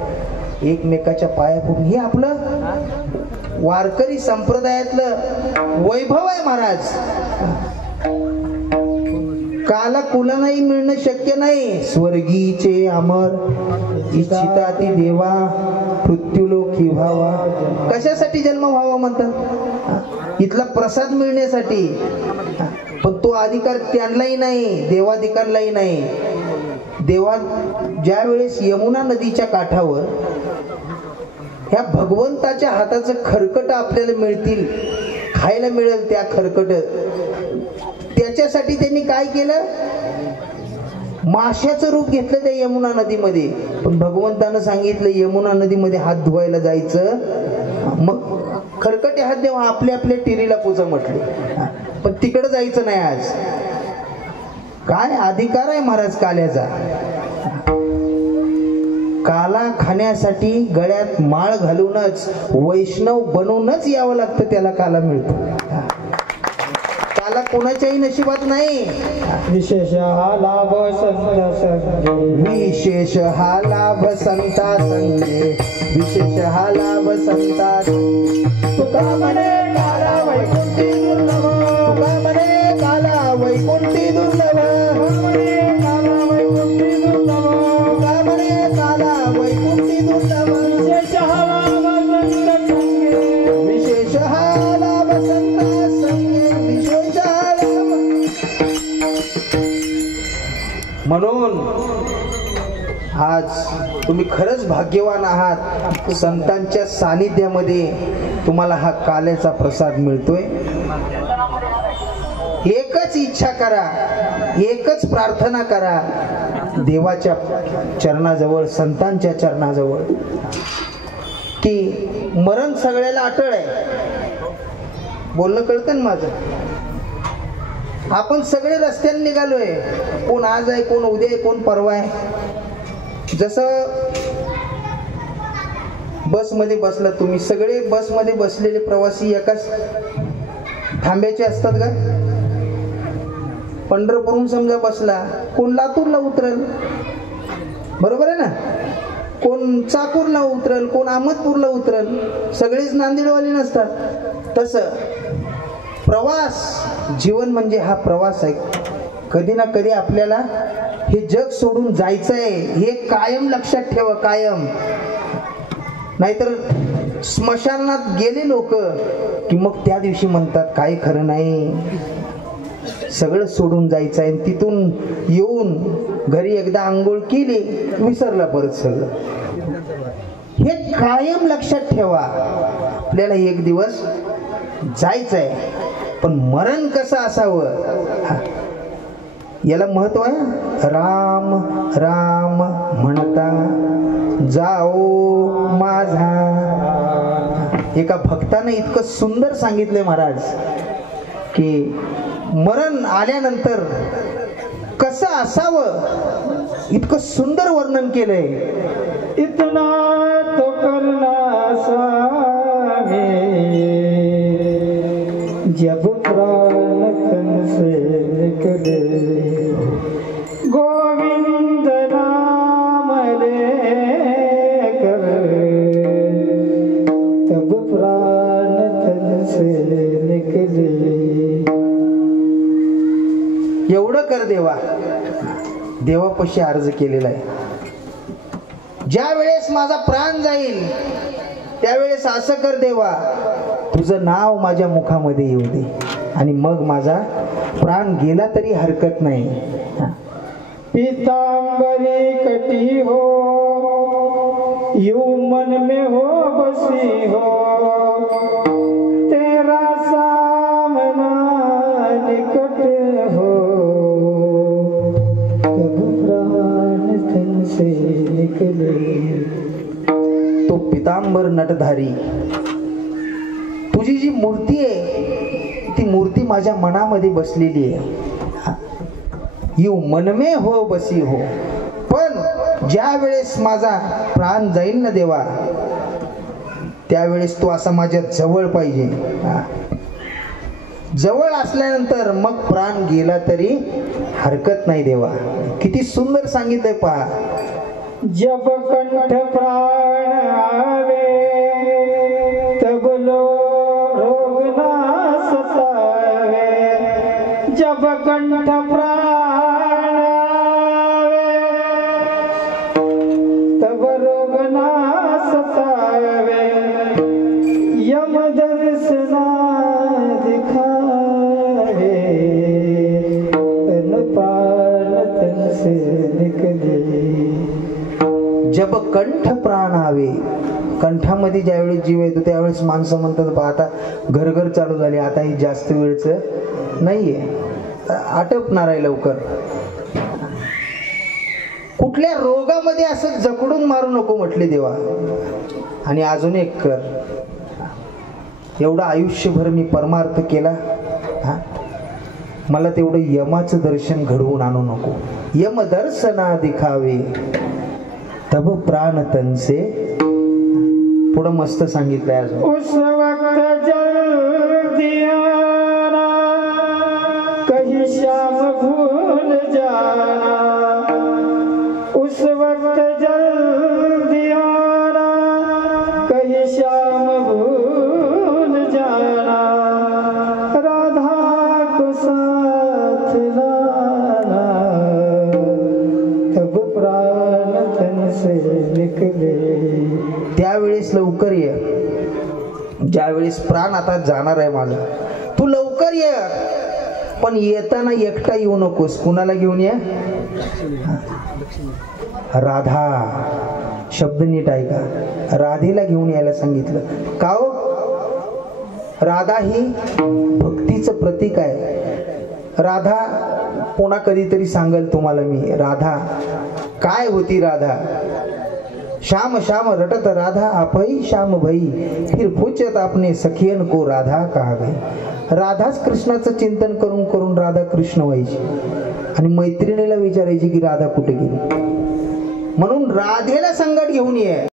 एकमेकाच्या पाया पडून, हे आपलं वारकरी संप्रदायातलं वैभव आहे महाराज. काला कुला नाही मिळणं शक्य नाही. स्वर्गीचे अमर इच्छिता ती देवा, मृत्यूलोकी व्हावा. कशासाठी जन्म व्हावा म्हणतात? इथला प्रसाद मिळण्यासाठी. पण तो अधिकार त्यांनाही नाही, देवाधिकारलाही नाही. देवा ज्या वेळेस यमुना नदीच्या काठावर ह्या भगवंताच्या हाताचं खरकट आपल्याला मिळतील, खायला मिळेल, त्या खरकट, त्याच्यासाठी त्यांनी काय केलं? माशाचं रूप घेतलं त्या यमुना नदीमध्ये. पण भगवंतानं सांगितलं यमुना नदीमध्ये हात धुवायला जायचं, मग खरकटे हात देवा आपल्या आपल्या टिरीला पूजा म्हटले. पण तिकडे जायचं नाही. आज काय अधिकार आहे महाराज काल्याचा? काला खाण्यासाठी गळ्यात माळ घालूनच, वैष्णव बनवूनच यावं लागतं, त्याला काला मिळतो. आला कोणाच्याही नशिबात नाही. विशेष हा लाभ संत संगे, विशेष हा लाभ संता संगे, विशेष हा लाभ संता. तुका म्हणे काला वैकुंठी दुर्लभ, तुका म्हणे काला वैकुंठी दुर्लभ, काला वैकुंठी दुर्लभ, तुका म्हणे काला वैकुंठी दुर्लभ. विशेष हा लाभ संत संगे, विशेष हा लाभ संता संगे, विशेष हा लाभ. म्हणून आज तुम्ही खरंच भाग्यवान आहात. संतांच्या सानिध्यामध्ये तुम्हाला हा काल्याचा प्रसाद मिळतोय. एकच इच्छा करा, एकच प्रार्थना करा देवाच्या चरणाजवळ, संतांच्या चरणाजवळ, की मरण सगळ्याला अटळ आहे. बोलणं कळतं ना माझं? आपण सगळे रस्त्याने निघालोय. कोण आज आहे, कोण उद्या आहे, कोण परवा आहे. जसं बसमध्ये बसला तुम्ही, सगळे बसमध्ये बसलेले प्रवासी एकाच थांब्याचे असतात का? पंढरपूरहून समजा बसला, कोण लातूरला उतरल, बरोबर आहे ना? कोण चाकूरला उतरल, कोण अहमदपूरला उतरल, सगळेच नांदेडवाले नसतात. तसं प्रवास, जीवन म्हणजे हा प्रवास आहे. कधी ना कधी आपल्याला हे जग सोडून जायचं आहे, हे कायम लक्षात ठेवा, कायम. नाहीतर स्मशानात गेले लोक की मग त्या दिवशी म्हणतात काही खरं नाही, सगळं सोडून जायचं आहे. तिथून येऊन घरी एकदा आंघोळ केली, विसरला परत सगळं. हे कायम लक्षात ठेवा. आपल्याला एक दिवस जायचं आहे, पण मरण कसं असावं याला महत्व आहे. राम राम म्हणता जाओ माझा. एका भक्ताने इतकं सुंदर सांगितलंय महाराज, की मरण आल्यानंतर कसं असावं इतकं सुंदर वर्णन केलंय. इतना तो करना सामे, जब प्राण तन से निकले, गोविंद नाम लेकर, तब प्राण तन से निकले. एवढं कर देवा. देवापाशी अर्ज केलेला आहे. ज्या वेळेस माझा प्राण जाईल त्यावेळेस असं कर देवा, तुझं नाव माझ्या मुखामध्ये येऊ दे, आणि मग माझा प्राण गेला तरी हरकत नाही. पीतांबरी कटी हो, यूं मन में हो बसी हो, तेरा सामना निकट हो, तब प्राण तन से निकले. तो पितांबर नटधारी, तुझी जी मूर्ती आहे ती मूर्ती माझ्या मनामध्ये बसलेली आहे. यू मनमे हो बसी हो. पण ज्या वेळेस माझा प्राण जाईल ना देवा, त्यावेळेस तो असा माझ्या जवळ पाहिजे. जवळ असल्यानंतर मग प्राण गेला तरी हरकत नाही देवा. किती सुंदर सांगितलंय पहा. जब कंठ प्राण आवे, तब रोग ना सतावे. जब कंठ प्राण आवे, तब रोग ना सतावे. यम दर्शना दिखावे, तन प्राण तन से निकले. जब कंठ प्राण आवे, कंठामध्ये ज्यावेळेस जीव येतो त्यावेळेस माणसं म्हणतात आता घर घर चालू झाले, आता ही जास्त वेळच नाहीये, आटपणार आहे लवकर. कुठल्या रोगामध्ये असं जकडून मारू नको म्हटले देवा. आणि अजून एक कर, एवढं आयुष्यभर मी परमार्थ केला, मला तेवढं यमाचं दर्शन घडवून आणू नको. यम दर्शना दिखावे, तब प्राण तन से. पुढं मस्त सांगितलंय अजून. उस वक्त जल दिया श्याम भूल जाना उस वक्त जल्दी आना कहीं श्याम भूल जाना राधा को साथ लाना तब प्राण तन से निकले. त्यावेळेस लवकर ये, ज्यावेळेस प्राण आता जाणार आहे माझा, तू लवकर ये. पण येताना एकटा येऊ नकोस. कुणाला घेऊन ये? राधा. शब्द नीट ऐका. राधेला घेऊन यायला सांगितलं. का हो? राधा ही भक्तीचं प्रतीक आहे. राधा पुन्हा कधीतरी सांगेल तुम्हाला मी. राधा काय होती? राधा श्याम श्याम रटत राधा आपही श्याम भई फिर पूछत आपने सखियन को राधा कहा गई. राधाच कृष्णाचं चिंतन करून करून राधा कृष्ण व्हायची आणि मैत्रिणीला विचारायची की राधा कुठे गेली. म्हणून राधेला संकट घेऊन ये.